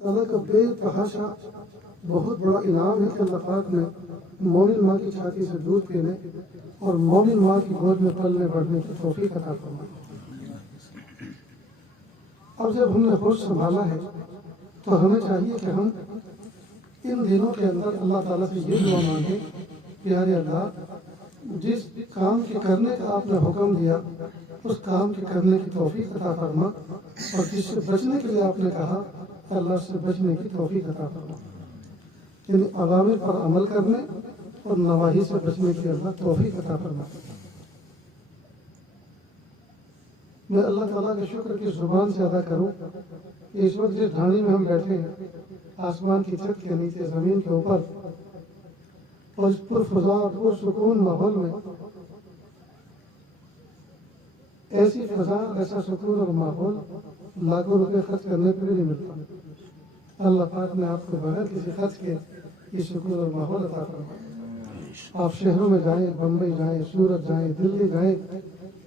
تعالیٰ کا بے تحاشا بہت بڑا انعام ہے کہ اللہ پاک نے مومن ماں کی چھاتی سے دودھ پینے اور مومن ماں کی گود میں پلنے بڑھنے کی توفیق عطا فرمائی۔ اب جب ہم نے ہوش سنبھالا ہے تو ہمیں چاہیے کہ ہم ان دنوں کے اندر اللہ تعالیٰ سے یہ دعا مانگیں، پیارے اللہ جس کام کے کرنے کا آپ نے حکم دیا اس کام کے کرنے کی توفیق عطا فرما، اور جس سے بچنے کے لیے آپ نے کہا اللہ سے بچنے کی توفیق عطا فرما، یعنی اوامر پر عمل کرنے اور نواہی سے بچنے کی اللہ توفیق عطا فرما۔ میں اللہ تعالیٰ کے شکر کی زبان سے ادا کروں کہ اس وقت جس ڈھانی میں ہم بیٹھے ہیں، آسمان کی چھت کے نیچے زمین کے اوپر، اور اس پرفضا اور سکون ماحول میں ایسی فضا، ایسا سکون اور ماحول لاکھوں روپے خرچ کرنے پہ بھی نہیں ملتا۔ اللہ پاک نے آپ کو بغیر کسی خرچ کے یہ سکون اور ماحول عطا فرمایا۔ آپ شہروں میں جائیں، بمبئی جائیں، سورت جائیں، دلی جائیں،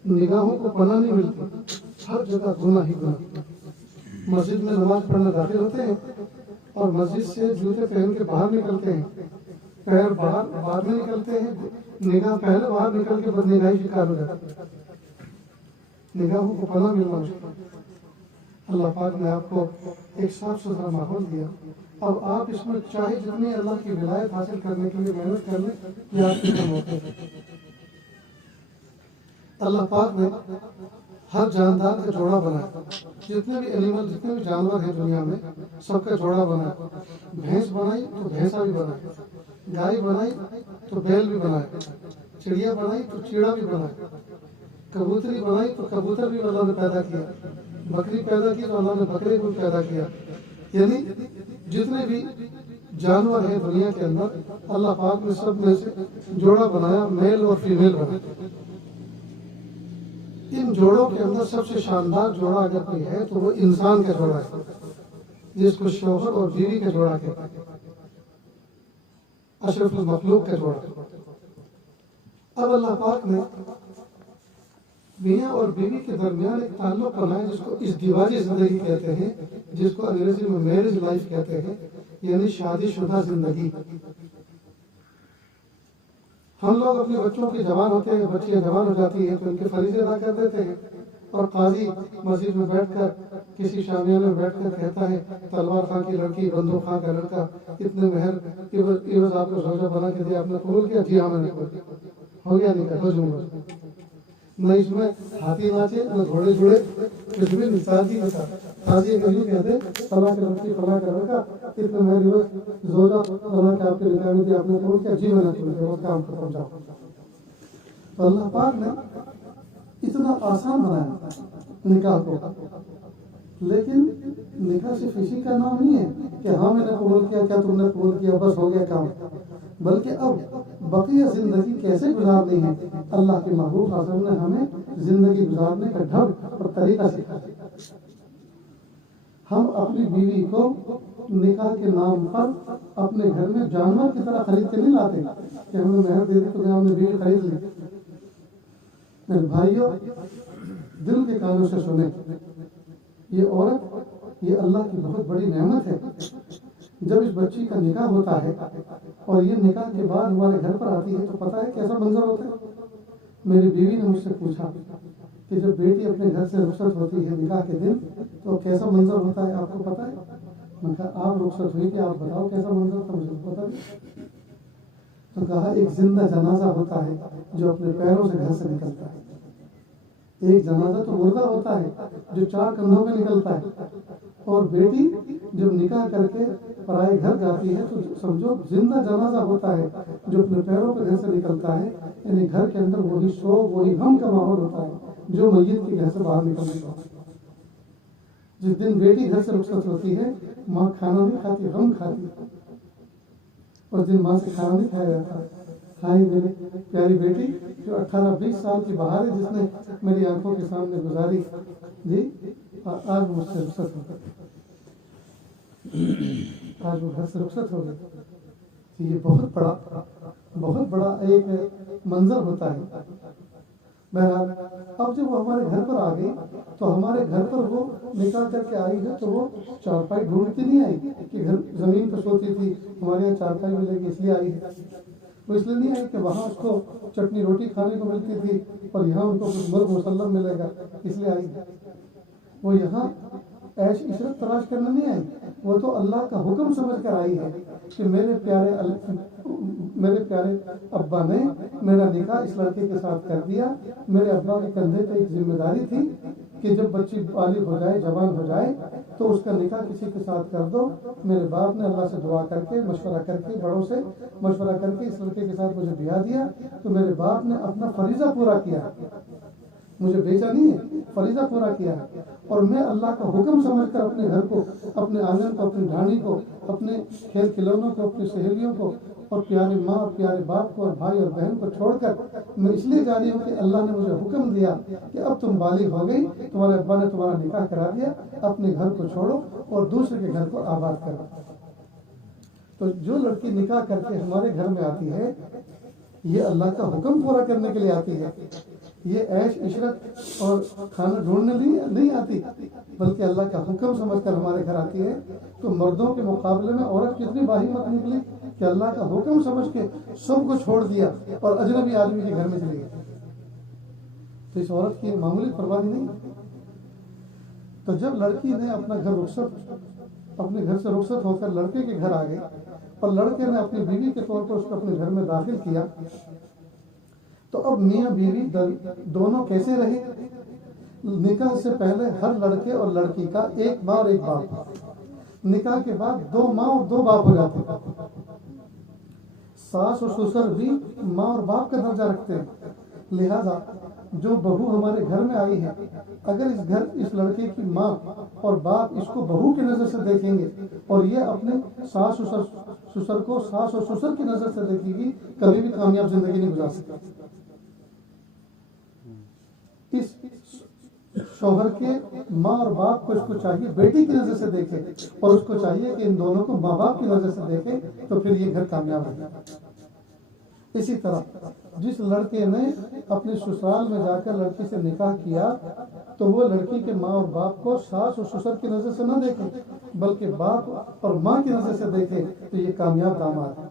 نگاہوں کو پناہ نہیں ملتی، ہر جگہ گناہ ہی گناہ۔ مسجد میں نماز پڑھنے داخل ہوتے ہیں اور مسجد سے جوتے پہن کے باہر نکلتے ہیں، پیر باہر بعد میں نکلتے ہیں، نگاہ پہلے باہر نکل کے بد نگاہی شکار ہو جاتی ہے، نگاہوں کو پناہ ملنا مشکل۔ اللہ پاک نے آپ کو ایک صاف ستھرا ماحول دیا، اب آپ اس میں چاہے جتنی اللہ کی ولایت حاصل کرنے کے لیے محنت کر لیں، یہ آپ کے کام ہوتے ہیں۔ اللہ پاک نے ہر جاندار کا جوڑا بنایا، جتنے بھی اینیمل، جتنے بھی جانور ہیں دنیا میں سب کا جوڑا بنایا۔ بھینس بنائی تو بھینسا بھی بنایا، گائے بنائی تو بیل بھی بنایا، چڑیا بنائی تو چیڑا بھی بنایا، کبوتری بنائی تو کبوتر بھی اللہ نے پیدا کیا، بکری پیدا کی تو اللہ نے بکرے کو پیدا کیا۔ یعنی جتنے بھی جانور ہیں دنیا کے اندر اللہ پاک نے سب میں سے جوڑا بنایا، میل اور فیمیل بنایا۔ ان جوڑوں کے اندر سب سے شاندار جوڑا اگر کوئی ہے تو وہ انسان کا جوڑا ہے، جس کو شوہر اور بیوی کا جوڑا کہتے ہیں، اشرف المخلوق کا جوڑا۔ اب اللہ پاک نے میاں اور بیوی کے درمیان ایک تعلق بنایا جس کو ازدواجی زندگی کہتے ہیں، جس کو انگریزی میں میرج لائف کہتے ہیں، یعنی شادی شدہ زندگی۔ ہم لوگ اپنے بچوں کے جوان ہوتے ہیں، بچیاں جوان ہو جاتی ہیں تو ان کے فریضے ادا کر دیتے ہیں، اور قاضی مسجد میں بیٹھ کر کسی شامیانے میں بیٹھ کر کہتا ہے تلوار خاں کی لڑکی، بندوق خاں کا لڑکا، اتنے مہر عوض آپ کو زوجہ بنا کے دیا، آپ نے قبول کیا؟ جی ہاں میں نے قبول کیا، ہو گیا، نہیں کہا ہو جاؤں گا۔ نہ اس میں ہاتھی ناچے، نہ گھوڑے جڑے، کچھ بھی مثال کی ہوتا۔ قاضی اگر یوں کہتے فلاں کی لڑکی، فلاں کا لڑکا، اتنے مہر عوض زوجہ بنا کے آپ کے نکاح میں دیا، آپ نے قبول کیا؟ جی میں نے قبول کیا، وہ کام ختم جاؤ۔ تو اللہ پاک نے اتنا آسان بنایا نکاح کو، لیکن نکاح صرف اسی کا نام نہیں ہے کہ ہاں میں نے قبول کیا، کیا تم نے قبول کیا، بس ہو گیا کام، بلکہ اب بقیہ زندگی کیسے گزارنی ہے اللہ کے محبوب صلی اللہ علیہ وسلم نے ہمیں زندگی گزارنے کا ڈھنگ اور طریقہ سکھایا۔ ہم اپنی بیوی کو نکاح کے نام پر اپنے گھر میں جانور کی طرح خرید کے نہیں لاتے کہ ہم نے مہر دے دی تو ہم نے بیوی خرید لی۔ میرے بھائیوں، دل کے کانوں سے سنیں، یہ عورت، یہ اللہ کی بہت بڑی نعمت ہے۔ جب اس بچی کا نکاح ہوتا ہے اور یہ نکاح کے بعد ہمارے گھر پر آتی ہے تو پتہ ہے کیسا منظر ہوتا ہے؟ میری بیوی نے مجھ سے پوچھا کہ جب بیٹی اپنے گھر سے رخصت ہوتی ہے نکاح کے دن تو کیسا منظر ہوتا ہے، آپ کو پتہ ہے؟ میں نے کہا آپ رخصت ہوئی کہ آپ بتاؤ کیسا منظر تھا، مجھے پتہ نہیں۔ تو کہا ایک زندہ جنازہ ہوتا ہے جو اپنے پیروں سے گھر سے نکلتا ہے۔ ایک جنازہ تو مردہ ہوتا ہے جو 4 کندھوں میں نکلتا ہے، اور بیٹی جب نکاح کر کے پرائے گھر جاتی ہے تو سمجھو زندہ جنازہ ہوتا ہے جو اپنے پیروں پہ گھر سے نکلتا ہے، یعنی گھر کے اندر وہی شوق، وہی غم کا ماحول ہوتا ہے جو میت کے گھر سے باہر نکلنے کا۔ جس دن بیٹی گھر سے رخصت ہوتی ہے ماں کھانا نہیں کھاتی، غم کھاتی، اور دن ماں سے کھانا نہیں کھایا جاتا۔ ہائی میری پیاری بیٹی جو 18-20 سال کی بہار ہے، جس نے میری آنکھوں کے سامنے گزاری، جی آج مجھ سے رخصت ہو گئی، آج وہ گھر سے رخصت ہو گئی۔ یہ بہت بڑا ایک منظر ہوتا ہے۔ بہرحال اب جب وہ ہمارے گھر پر آ گئی تو ہمارے گھر پر وہ نکاح کر کے آئی ہے تو وہ چارپائی ڈھونڈتی نہیں آئی کہ گھر زمین پہ سوتی تھی ہمارے یہاں چارپائی ملے گی اس لیے آئی ہے. وہ اس لیے نہیں آئی کہ وہاں اس کو چٹنی روٹی کھانے کو ملتی تھی اور یہاں ان کو کچھ مرغ مسلم ملے گا اس لیے آئی. وہ یہاں عیش عشرت تلاش کرنے نہیں آئی, وہ تو اللہ کا حکم سمجھ کر آئی ہے کہ میرے پیارے ابا نے میرا نکاح اس لڑکے کے ساتھ کر دیا. میرے ابا کے کندھے پہ ایک ذمہ داری تھی کہ جب بچی بالغ ہو جائے جوان ہو جائے تو اس کا نکاح کسی کے ساتھ کر دو. میرے باپ نے اللہ سے دعا کر کے مشورہ کر کے بڑوں سے مشورہ کر کے اس لڑکے کے ساتھ مجھے بیاہ دیا. تو میرے باپ نے اپنا فریضہ پورا کیا, مجھے بیچا نہیں ہے, فریضہ پورا کیا ہے. اور میں اللہ کا حکم سمجھ کر اپنے گھر کو, اپنے آنگن کو, اپنی ڈھانی کو, اپنے کھیل کھلونوں کو, اپنی سہیلیوں کو اور پیارے ماں اور پیارے باپ کو اور بھائی اور بہن کو چھوڑ کر میں اس لیے جا رہی ہوں کہ اللہ نے مجھے حکم دیا کہ اب تم بالغ ہو گئی, تمہارے ابا نے تمہارا نکاح کرا دیا, اپنے گھر کو چھوڑو اور دوسرے کے گھر کو آباد کرو. تو جو لڑکی نکاح کر کے ہمارے گھر میں آتی ہے یہ اللہ کا حکم پورا کرنے کے لیے آتی ہے, یہ عیش عشرت اور کھانا ڈھونڈنے نہیں آتی بلکہ اللہ کا حکم سمجھ کر ہمارے گھر آتی ہے. تو مردوں کے مقابلے میں عورت کتنی باہمت نکلی کہ اللہ کا حکم سمجھ کے سب کو چھوڑ دیا اور اجنبی آدمی کے گھر میں چلی گئی. تو اس عورت کی معمولی بربادی نہیں. تو جب لڑکی نے اپنا گھر اپنے گھر سے رخصت ہو کر لڑکے کے گھر آ گئی اور لڑکے نے اپنی بیوی کے طور پر اس کو اپنے گھر میں داخل کیا تو اب میاں بیوی دونوں کیسے رہے؟ نکاح سے پہلے ہر لڑکے اور لڑکی کا ایک ماں اور ایک باپ, نکاح کے بعد 2 ماں اور 2 باپ ہو جاتے ہیں. ساس اور سسر بھی ماں اور باپ کا درجہ رکھتے ہیں. لہذا جو بہو ہمارے گھر میں آئی ہے اگر اس لڑکے کی ماں اور باپ اس کو بہو کی نظر سے دیکھیں گے اور یہ اپنے ساس سسر کو ساس اور سسر کی نظر سے دیکھے گی کبھی بھی کامیاب زندگی نہیں گزار سکتی. اس شوہر کے ماں اور باپ کو اس کو چاہیے بیٹی کی نظر سے دیکھے اور اس کو چاہیے کہ ان دونوں کو ماں باپ کی نظر سے دیکھے تو پھر یہ گھر کامیاب ہوگا. اسی طرح جس لڑکے نے اپنے سسرال میں جا کر لڑکی سے نکاح کیا تو وہ لڑکی کے ماں اور باپ کو ساس اور سسر کی نظر سے نہ دیکھے بلکہ باپ اور ماں کی نظر سے دیکھے تو یہ کامیاب داماد ہے.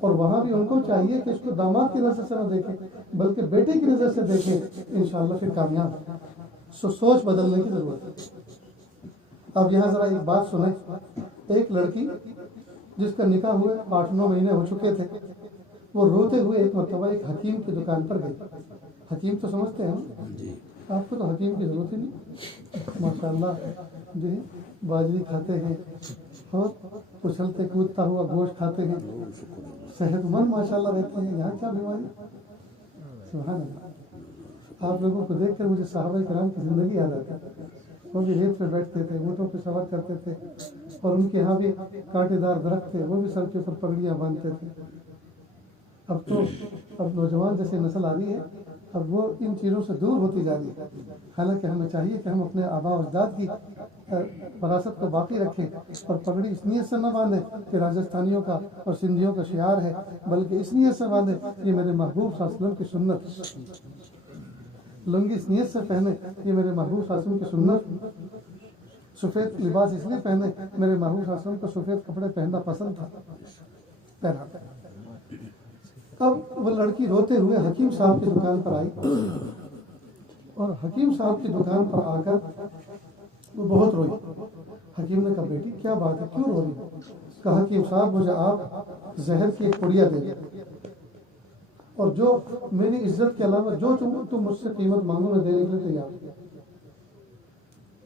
اور وہاں بھی ان کو چاہیے کہ اس کو داماد کی نظر سے نہ دیکھے بلکہ بیٹے کی نظر سے دیکھے, انشاءاللہ پھر کامیاب ہے. سوچ بدلنے کی ضرورت ہے. اب یہاں ذرا ایک بات سنیں. ایک لڑکی جس کا نکاح ہوئے 8-9 مہینے ہو چکے تھے, وہ روتے ہوئے ایک مرتبہ ایک حکیم کی دکان پر گئی. حکیم تو سمجھتے ہیں آپ کو, تو حکیم کی ضرورت ہی نہیں. ماشاءاللہ جی باجری کھاتے ہیں اور اچھلتے کودتا ہوا گوشت کھاتے ہیں, صحت مند ماشاءاللہ رہتے ہیں. یہاں کیا بیماری؟ سبحان اللہ. آپ لوگوں کو دیکھ کر مجھے صحابہ کرام کی زندگی یاد آتی ہے. وہ بھی ریت پہ بیٹھتے تھے, اونٹوں پہ سوار کرتے تھے اور ان کے یہاں بھی کانٹے دار درخت تھے, وہ بھی سر کے اوپر پگڑیاں باندھتے تھے. اب نوجوان جیسے نسل آ رہی ہے اب وہ ان چیزوں سے دور ہوتی جا رہی ہے. حالانکہ ہمیں چاہیے کہ ہم اپنے آباء و اجداد کی وراثت کو باقی رکھیں اور پگڑی اس نیت سے نہ باندھیں کہ راجستھانیوں کا اور سندھیوں کا شعار ہے, بلکہ اس نیت سے باندھیں یہ میرے محبوب صلی اللہ علیہ وسلم کی سنت. لنگی اس نیت سے پہنے یہ میرے محبوب صلی اللہ علیہ وسلم کی سنت. سفید لباس اس لیے پہنے میرے محبوب صلی اللہ علیہ وسلم کو سفید کپڑے پہننا پسند تھا. اب وہ لڑکی روتے ہوئے حکیم صاحب کی دکان پر آئی اور حکیم صاحب کی دکان پر آ کر وہ بہت روئی. حکیم نے کہا بیٹی کیا بات ہے, کیوں رو رہی ہو؟ کہا حکیم صاحب مجھے آپ زہر کی ایک پڑیا دے دیں اور جو میری عزت کے علاوہ جو تم مجھ سے قیمت مانگو میں دینے کے لیے تیار.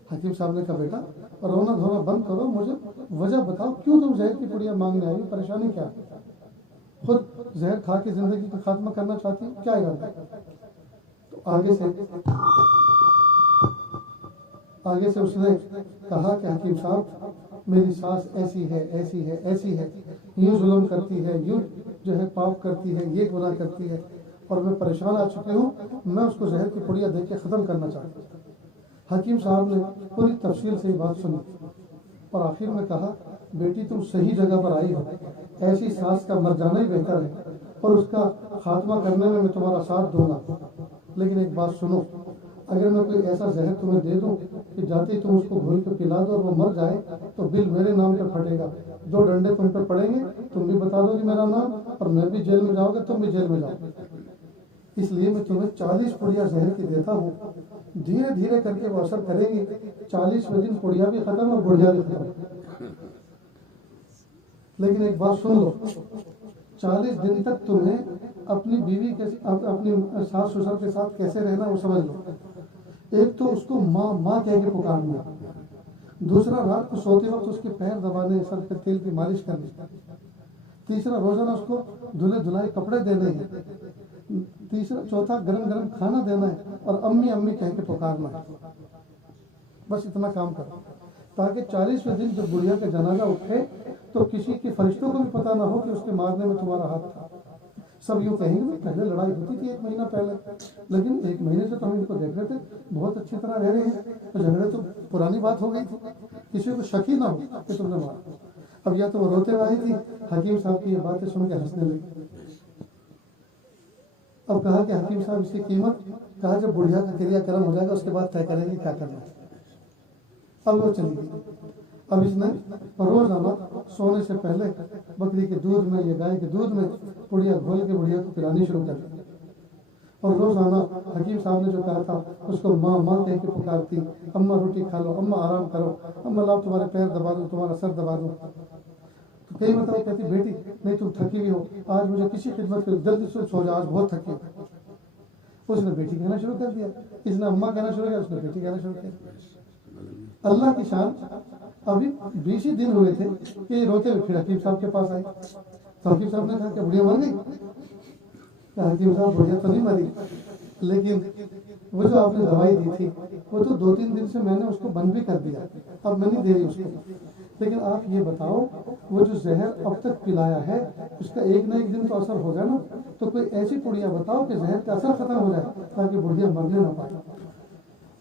حکیم صاحب نے کہا بیٹا رونا دھونا بند کرو, مجھے وجہ بتاؤ کیوں تم زہر کی پڑیا مانگنے آئی, پریشانی کیا ہے؟ خود زہر کھا کے زندگی کا خاتمہ کرنا چاہتی ہوں, کیا ارادہ ہے؟ تو آگے سے اس نے کہا کہ حکیم صاحب میری ساس ایسی ہے ایسی ہے ایسی ہے, یوں ظلم کرتی ہے, یوں جو ہے پاپ کرتی ہے, یہ گناہ کرتی ہے اور میں پریشان آ چکے ہوں, میں اس کو زہر کی پڑیا دے کے ختم کرنا چاہتا ہوں. حکیم صاحب نے پوری تفصیل سے یہ بات سنی اور آخر میں کہا بیٹی تم صحیح جگہ پر آئی ہو, ایسی ساس کا مر جانا ہی بہتر ہے اور اس کا خاتمہ کرنے میں تمہارا ساتھ دوں گا, لیکن ایک بات سنو، اگر میں کوئی ایسا زہر تمہیں دے دوں کہ جاتے ہی تم اس کو گھول کے پلا دو اور وہ مر جائے تو بل میرے نام پہ پھٹے گا، 2 ڈنڈے تم پہ پڑیں گے، تم بھی بتا دو گے میرا نام، اور میں بھی جیل میں جاؤں گا، تم بھی جیل میں جاؤ. اس لیے میں تمہیں 40 پڑیا زہر کی دیتا ہوں، دھیرے دھیرے کر کے وہ اثر کرے گی. 40ویں دن پڑیا بھی ختم اور بڑھیا بھی ختم. لیکن ایک بات سن لو، 40 دن تک تمہیں اپنی بیوی کے اپنی ساس سسر کے ساتھ کیسے رہنا وہ سمجھ لو. ایک تو اس کو ماں ماں کہہ کے پکارنا، دوسرا رات کو سوتے وقت اس کے پیر دبانے، سر پہ تیل کی مالش کرنی، تیسرا روزانہ اس کو دھلے دھلائے کپڑے دینے ہیں، چوتھا گرم گرم کھانا دینا ہے، اور امی امی کہہ کے پکارنا ہے. بس اتنا کام کرو تاکہ 40ویں دن جب بڑھیا کا جنازہ اٹھے تو کسی کے فرشتوں کو بھی پتہ نہ ہو کہ اس کے مارنے میں تمہارا ہاتھ تھا. سب یوں کہیں گے پہلے لڑائی ہوتی تھی 1 مہینہ پہلے، لیکن 1 مہینے سے تو ہم ان کو دیکھ رہے تھے بہت اچھی طرح رہ رہے ہیں، تو جھگڑے تو پرانی بات ہو گئی تھی، کسی کو شک ہی نہ ہو کہ تم نے مارا. اب یا تو وہ روتے ہوئے تھی، حکیم صاحب کی یہ باتیں سن کے ہنسنے لگی. اب کہا کہ حکیم صاحب اس کی قیمت، کہا جب بڑھیا کا کریا کرم ہو جائے گا اس کے بعد طے کریں گے کیا کرنا ہے. اب وہ چلی گئی. اب اس نے روزانہ سونے سے پہلے بکری کے دودھ میں یا گائے کے دودھ میں پڑیا گھول کے بڑھیا کو پلانی شروع کر دی. اور روزانہ حکیم صاحب نے جو کہا تھا اس کو ماں ماں کہہ کے پکارتی، اماں روٹی کھا لو، اماں آرام کرو، اماں لاؤ تمہارے پیر دبا دو، تمہارا سر دبا دو. تو کئی مرتبہ کہتی بیٹی نہیں تم تھکی ہوئی ہو، آج مجھے کسی خدمت کے جلدی سے سو جا، آج بہت تھکی ہو. اس نے بیٹی کہنا شروع کر دیا، اس نے اماں کہنا شروع کیا، اس نے بیٹی کہنا شروع کیا. اللہ کی شان. ابھی 20 ہی دن ہوئے تھے کہ یہ روتے ہوئے پھر حکیم صاحب کے پاس آئی. تو حکیم صاحب نے کہا کہ بڑھیا مر گئی. حکیم صاحب بڑھیا تو نہیں مری، لیکن وہ جو آپ نے دوائی دی تھی وہ تو 2-3 دن سے میں نے اس کو بند بھی کر دیا، اب میں نہیں دے رہی اس کو. لیکن آپ یہ بتاؤ وہ جو زہر اب تک پلایا ہے اس کا ایک نہ ایک دن تو اثر ہوگا نا، تو کوئی ایسی پڑیا بتاؤ کہ زہر کا اثر ختم ہو جائے تاکہ بڑھیا مرنے نہ پائے.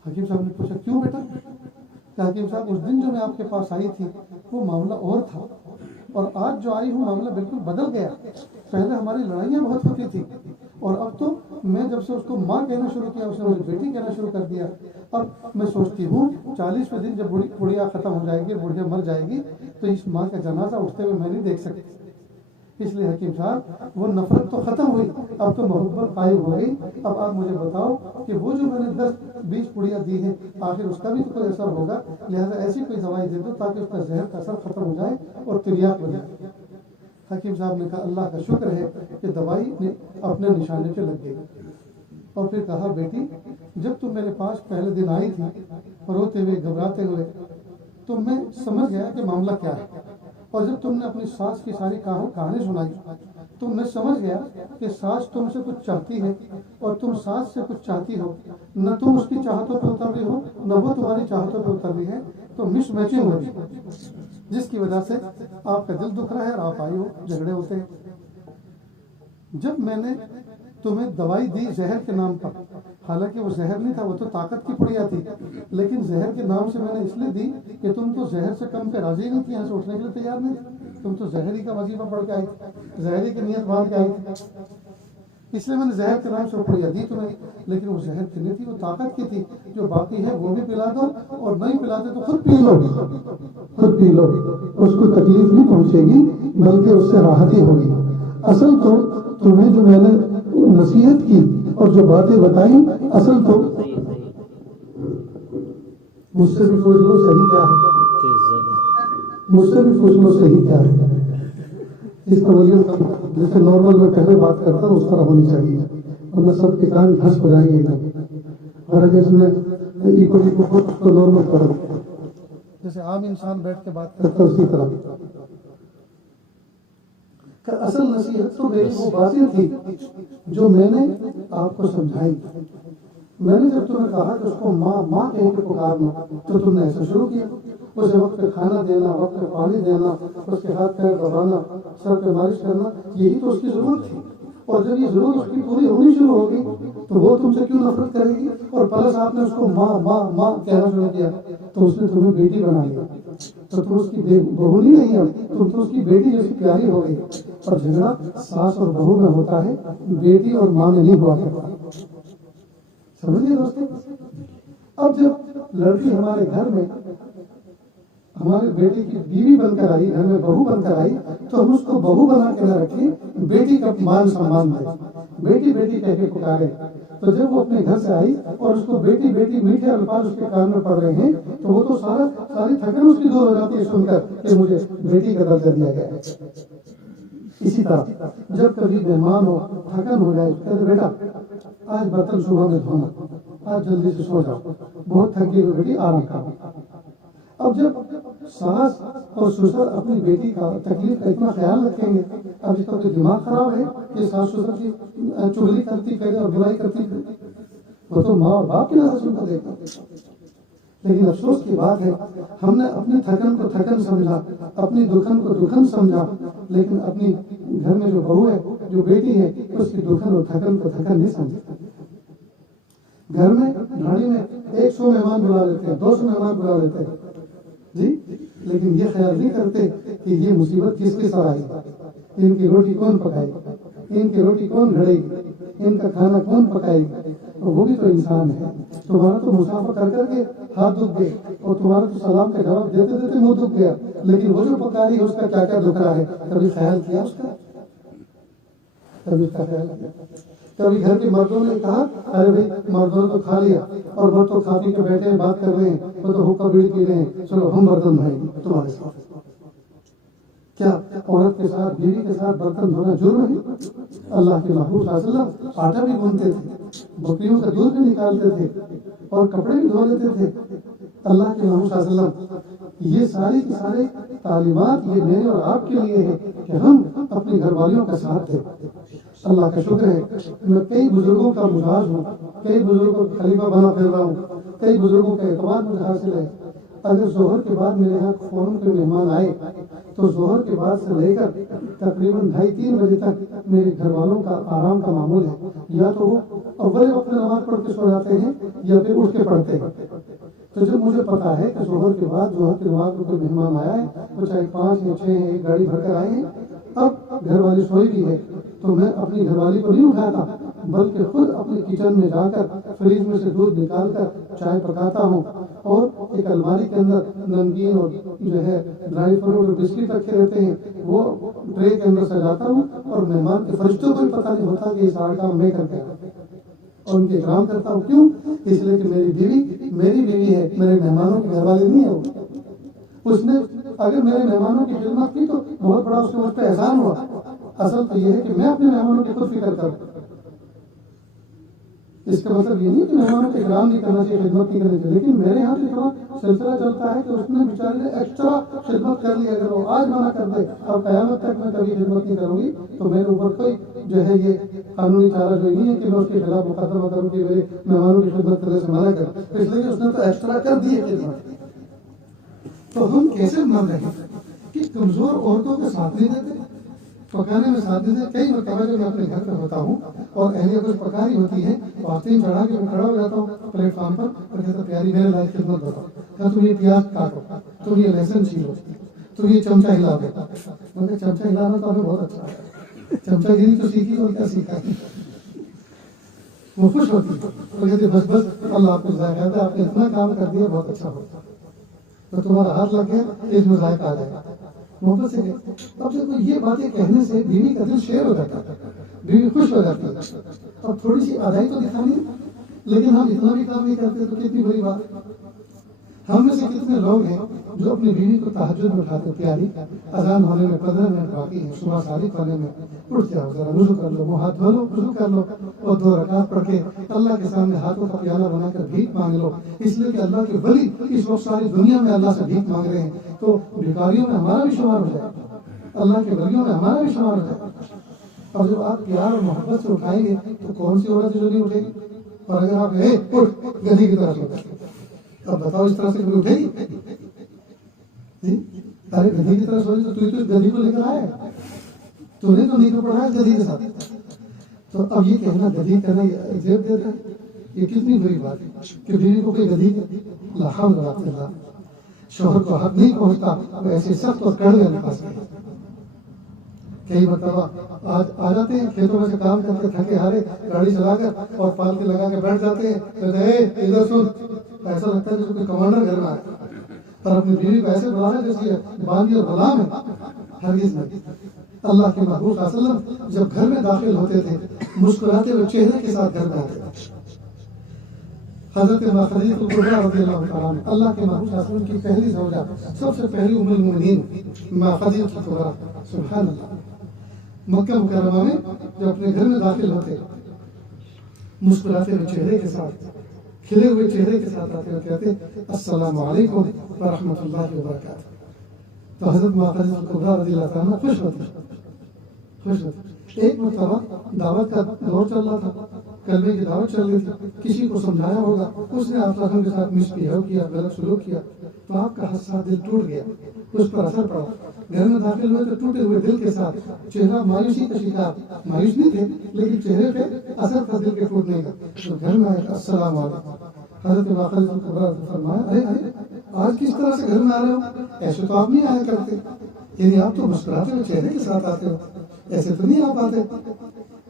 حکیم صاحب نے پوچھا کیوں بیٹا؟ کہ حکیم صاحب اس دن جو میں آپ کے پاس آئی تھی وہ معاملہ اور تھا، اور آج جو آئی ہوں معاملہ بالکل بدل گیا. پہلے ہماری لڑائیاں بہت ہوتی تھی، اور اب تو میں جب سے اس کو ماں کہنا شروع کیا اس نے مجھے بیٹی کہنا شروع کر دیا. اب میں سوچتی ہوں 40ویں دن جب بڑھیا ختم ہو جائے گی، بڑھیا مر جائے گی، تو اس ماں کا جنازہ اٹھتے ہوئے میں نہیں دیکھ سکتی. اس لیے حکیم صاحب وہ نفرت تو ختم ہوئی، اب تو محبت قائم ہو گئی. اب آپ مجھے بتاؤ کہ وہ جو میں نے 10-20 پڑیاں دی ہیں آخر اس کا بھی تو کوئی اثر ہوگا، لہٰذا ایسی کوئی دوائی دے دو تاکہ اس کا زہر کا اثر ختم ہو جائے اور تریاق ہو جائے. حکیم صاحب نے کہا اللہ کا شکر ہے کہ دوائی اپنے نشانے پہ لگ گئی. اور پھر کہا بیٹی جب تم میرے پاس پہلے دن آئی تھی روتے ہوئے گھبراتے ہوئے تو میں سمجھ گیا کہ معاملہ کیا ہے، اور جب تم نے اپنی ساس کی ساری کہانی سنائی تو میں سمجھ گیا کہ ساس تم سے کچھ چاہتی ہے اور تم ساس سے کچھ چاہتی ہو، نہ تم اس کی چاہتوں پہ اتر رہی ہو نہ وہ تمہاری چاہتوں پہ اتر رہی ہے، تو مس میچنگ ہو رہی ہے جس کی وجہ سے آپ کا دل دکھ رہا ہے اور آپ آئی ہو، جھگڑے ہوتے ہیں. جب میں نے تمہیں دوائی دی زہر کے نام پر، حالانکہ وہ زہر نہیں تھا، وہ تو طاقت کی پڑیا تھی، لیکن زہر کے نام سے میں نے اس لیے دی کہ تم تو زہر سے کم پہ راضی نہیں تھی، یہاں سے اٹھنے کے لیے تیار نہیں تھی، تم تو زہری کا وظیفہ پڑھ کے آئی تھی، زہری کی نیت باندھ کے آئی تھی. اس لیے میں نے زہر کے نام سے پڑیا دی تمہیں، لیکن وہ زہر کی نہیں تھی، وہ طاقت کی تھی. جو باقی ہے وہ بھی پلا دو، اور نہیں پلاتے تو خود پی لو، خود پی لو، اس کو تکلیف نہیں پہنچے گی بلکہ اس سے راحت ہی ہوگی. اصل تو تمہیں جو میں نے نصیحت کی اور جو باتیں بتائیں، اصل تو مجھ سے بھی پوچھ لو صحیح کیا ہے، مجھ سے بھی پوچھ لو صحیح کیا ہے. اس قبولیت جیسے نارمل میں پہلے بات کرتا ہوں اس طرح ہونی چاہیے، ورنہ سب کے کان پھنس ہو جائیں گے. اور اگر اس میں تو نارمل کرو جیسے عام انسان بیٹھ کے بات کرتا اسی طرح. اصل نصیحت تو میری وہ باتیں تھی جو میں نے آپ کو سمجھائی. میں نے جب تمہیں کہا کہ اس کو ماں ماں کہہ کے پکارنا تو تم نے ایسا شروع کیا، اسے وقت پہ کھانا دینا، وقت پہ پانی دینا، اس کے ہاتھ پیر دبانا، سر پہ مالش کرنا، یہی تو اس کی ضرورت تھی. اور جب یہ ضرورت اس کی پوری ہونی شروع ہوگی تو وہ تم سے کیوں نفرت کرے گی؟ اور پلس آپ نے اس کو ماں ماں ماں کہنا شروع کیا تو اس نے تمہیں بیٹی بنا لیا، تو تم اس کی بہو نہیں، اب تم تو اس کی بیٹی جیسی پیاری ہو گئی. اور جھگڑا ساس اور بہو میں ہوتا ہے، بیٹی اور ماں میں نہیں ہوا کرتا. سمجھے دوستوں؟ اب جب لڑکی ہمارے گھر میں ہمارے بیٹے کی بیوی بن کر آئی، گھر میں بہو بن کر آئی، تو ہم اس کو بہو بنا کے نہ رکھیں، بیٹی کا مان سامان دیں، بیٹی بیٹی کہہ کے پکارے. تو جب وہ اپنے گھر سے آئی اور اس کو بیٹی بیٹی میٹھے الفاظ اس کے کان میں پڑ رہے ہیں، تو وہ تو ساری تھکن اس کی دور ہو جاتی ہے سن کر کہ مجھے بیٹی کا درجہ دیا گیا ہے. اسی طرح جب کبھی مہمان ہو، تھکن ہو جائے، کہتے بیٹا آج برتن صبح میں دھونا، آج جلدی سے سو جاؤ، بہت تھکی ہوئی بیٹی آرام کرو. اب جب ساس اور سسر اپنی بیٹی کا تکلیف کا اتنا خیال رکھیں گے، اب اس کا کوئی دماغ خراب ہے کہ ساس سسر کی چغلی کرتی پھرے اور برائی کرتی پھرے؟ وہ تو ماں اور باپ کی نظر سنتا دیکھا. لیکن افسوس کی بات ہے ہم نے اپنی تھکن کو تھکن سمجھا، اپنی دکھن کو دکھن سمجھا، لیکن اپنی گھر میں جو بہو ہے، جو بیٹی ہے، اس کی دکھن اور تھکن کو تھکن نہیں سمجھا. گھر میں گھڑی میں 100 مہمان بلا لیتے ہیں، 200 مہمان بلا لیتے ہیں جی، لیکن یہ خیال نہیں کرتے کہ یہ مصیبت کس کے ساتھ آئی، ان کی روٹی کون پکائے گا، ان کی روٹی کون گھڑے گی، ان کا کھانا کون پکائے گا. اور وہ بھی تو انسان ہے. تمہارا تو مسافر کر کر کے ہاتھ دکھ گئے، اور تمہارا تو سلام کا جواب دیتے دیتے منہ دکھ گیا، لیکن وہ جو پکا رہی ہے اس کا کیا کیا دکھ رہا ہے، کبھی خیال کیا اس کا؟ کبھی اس کا خیال کیا؟ کبھی گھر کے مردوں نے کہا ارے بھائی مردوں نے تو کھا لیا اور مرد تو کھا پی کے بیٹھے ہیں، بات کر رہے ہیں، وہ تو حقہ بیڑی پی رہے ہیں، چلو ہم برتن دھوئیں گے تمہارے ساتھ. کیا عورت کے ساتھ، بیوی کے ساتھ برتن دھونا جرم ہے؟ اللہ کے محبوب صلی اللہ علیہ وسلم آٹا بھی گوندتے تھے، بکریوں کا دودھ بھی نکالتے تھے اور کپڑے بھی دھو لیتے تھے. اللہ کے محبوب صلی اللہ علیہ وسلم یہ ساری کی ساری تعلیمات یہ میرے اور آپ کے لیے ہے کہ ہم اپنی گھر والیوں کا ساتھ دیں. اللہ کا شکر ہے میں کئی بزرگوں کا مزاج ہوں، کئی بزرگوں کا خلیفہ بنا پھر رہا ہوں، کئی بزرگوں کا اعتماد مجھے حاصل ہے. اگر ظہر کے بعد میرے یہاں فوراً کوئی مہمان آئے تو ظہر کے بعد سے لے کر تقریباً 2:30-3 بجے تک میرے گھر والوں کا آرام کا معمول ہے. یا تو وہ اول وقت میں نماز پڑھ کے سو جاتے ہیں یا پھر اٹھ کے پڑھتے ہیں. تو جب مجھے پتا ہے کہ ظہر کے بعد ظہر کے نماز میں کوئی مہمان آیا ہے، تو چاہے 5 یا 6 ایک گاڑی بھر کر آئے ہیں، اب گھر والی سوئی بھی ہے، تو میں اپنی گھر والی کو نہیں اٹھاتا، بلکہ خود اپنے کچن میں جا کر فریج میں سے دودھ نکال کر چائے پکاتا ہوں اور ایک الماری کے اندر نمکین اور جو ہے ڈرائی فروٹ اور بسکٹ رکھے رہتے ہیں، وہ ٹرے کے اندر سجاتا ہوں اور مہمان کے فرشتوں کو بھی پتہ نہیں ہوتا کہ یہ سارا کام میں کر کے اور ان کے اکرام کرتا ہوں. کیوں؟ اس لیے کہ میری بیوی ہے، میرے مہمانوں کی گھر والی نہیں ہے. وہ اس نے اگر میرے مہمانوں کی خدمت کی تو بہت بڑا اس کو مجھ پہ احسان ہوا. اصل تو یہ ہے کہ میں اپنے مہمانوں کی خود فکر کروں. اس کا مطلب یہ نہیں کہ مہمانوں کے اکرام نہیں کرنا چاہیے، خدمت نہیں کرنی چاہیے، لیکن میرے یہاں سے تھوڑا سلسلہ چلتا ہے کہ اس نے بیچارے نے ایکسٹرا خدمت کر لی. اگر وہ آج منع کر دے اور قیامت تک میں کبھی خدمت نہیں کروں گی تو میرے اوپر کوئی جو ہے یہ قانونی چارہ جو نہیں ہے کہ میں اس کے خلاف مقدمہ کروں کہ میرے مہمانوں کی خدمت کرنے سے منع کر. اس لیے اس نے تو ایکسٹرا کر دی ہے خدمت. تو ہم کیسے مان رہے ہیں کہ کمزور عورتوں کے ساتھ نہیں دیتے، پکانے میں ساتھ دیتے. کئی مرتبہ جو میں اپنے گھر پہ ہوتا ہوں اور اہلیہ کچھ پکاری ہوتی ہے، آستین چڑھا کے میں کھڑا ہو جاتا ہوں پلیٹ فارم پر اور کہتا پیاری میرے لائق خدمت بتاؤ، کہا تم یہ پیاز کاٹو، تم یہ لہسن چھیلو، تم یہ چمچہ ہلا دو. میں نے چمچہ ہلانا تو ہمیں بہت اچھا ہے، چمچہ گیری تو سیکھی اور کیا سیکھا ہے. وہ خوش ہوتی ہے، وہ کہتے بس اللہ آپ کو ذائقہ ہے، آپ نے اتنا کام کر دیا بہت اچھا ہوتا، تو تمہارا ہاتھ لگ گیا اس میں ذائقہ آ جائے گا. محبت سے اب جب یہ باتیں کہنے سے بیوی کا دل شیر ہو جاتا ہے، بیوی خوش ہو جاتی ہے. اب تھوڑی سی ادائی تو دکھانی، لیکن ہم اتنا بھی کام نہیں کرتے تو کتنی بڑی بات. ہم میں سے کتنے لوگ ہیں جو اپنی بیوی کو تہجد میں اٹھاتے، پیاری اذان ہونے میں 15 منٹ باقی ہے، صبح صادق ہونے میں اٹھ جاؤ، ذرا وضو کر لو، منہ ہاتھ دھو لو، وضو کر لو اور 2 رکعت پڑھ کے اللہ کے سامنے ہاتھوں کا پیالہ بنا کر بھیک مانگ لو. اس لیے کہ اللہ کے ولی اس وقت ساری دنیا میں اللہ سے بھیک مانگ رہے ہیں، تو بھکاریوں میں ہمارا بھی شمار ہو جائے، اللہ کے ولیوں میں ہمارا بھی شمار ہو جائے. اور جب آپ پیار اور محبت سے اٹھائیں گے تو کون سی عورت جو نہیں اٹھے گی؟ اور اگر آپ اٹھ گدھی کی طرف اٹھے، اب بتاؤ اس طرح سے کوئی اٹھے گی؟ ارے گدھی کی طرح سوچے تو اس گدھی کو لے کر آیا، تو نے تو نہیں کر پڑھایا گدھی کے ساتھ. تو اب یہ کہنا گدھی کرنا یہ زیب دیتا ہے، یہ کتنی بری بات ہے کہ بیوی کو کوئی گدھی لا حول ولا قوت الا باللہ. شوہر کو حق نہیں پہنچتا وہ ایسے سخت اور کڑوے الفاظ میں. کئی مرتبہ آج آ جاتے ہیں کھیتوں میں سے کام کر کے تھکے ہارے گاڑی چلا کر اور پالکے لگا کے بیٹھ جاتے ہیں، کہتے ہیں ادھر سن، ایسا لگتا ہے جیسے کوئی کمانڈر گھر میں آیا اور اپنی بیوی کو ایسے بلا ہے جیسے باندھی اور غلام ہے۔ ہرگز نہیں۔ اللہ کے محبوب صلی اللہ علیہ وسلم جب گھر میں داخل ہوتے تھے مسکراتے ہوئے چہرے کے ساتھ گھر میں آتے تھے۔ حضرت خدیجہ الکبریٰ رضی اللہ تعالیٰ عنہ اللہ کے محبوب صلی اللہ علیہ وسلم کی پہلی زوجہ، سب سے پہلی ام المؤمنین خدیجہ الکبریٰ، سبحان اللہ، مکہ مکرمہ میں جب اپنے گھر میں داخل ہوتے مسکراتے ہوئے چہرے کے ساتھ، کھلے ہوئے چہرے کے ساتھ آتے ہوئے کہتے السلام علیکم ورحمۃ اللہ وبرکاتہ۔ تو حضرت خدیجہ الکبریٰ رضی اللہ تعالیٰ خوش ہوتی۔ ایک مرتبہ دعوت کا دور چل رہا تھا، کلمے کی دعوت چل رہی تھی، کسی کو سمجھایا ہوگا، اس نے آپ کے ساتھ مس بہیو کیا، غلط سلوک کیا، تو آپ کا حساس دل ٹوٹ گیا، اس پر اثر پڑا۔ گھر میں داخل ہوئے تو ٹوٹے ہوئے دل کے ساتھ چہرہ مایوسی کا شکار، مایوس نہیں تھے لیکن چہرے پہ اثر تھا دل کے ٹوٹنے کا۔ تو گھر میں آئے السلام علیکم، حضرت خدیجہ الکبریٰ نے فرمایا ارے آج کس طرح سے گھر میں آ رہے ہو، ایسے تو آپ نہیں آیا کرتے، یعنی آپ تو مسکراتے ہوئے چہرے کے ساتھ آتے ہو، ایسے تو نہیں آپ آتے۔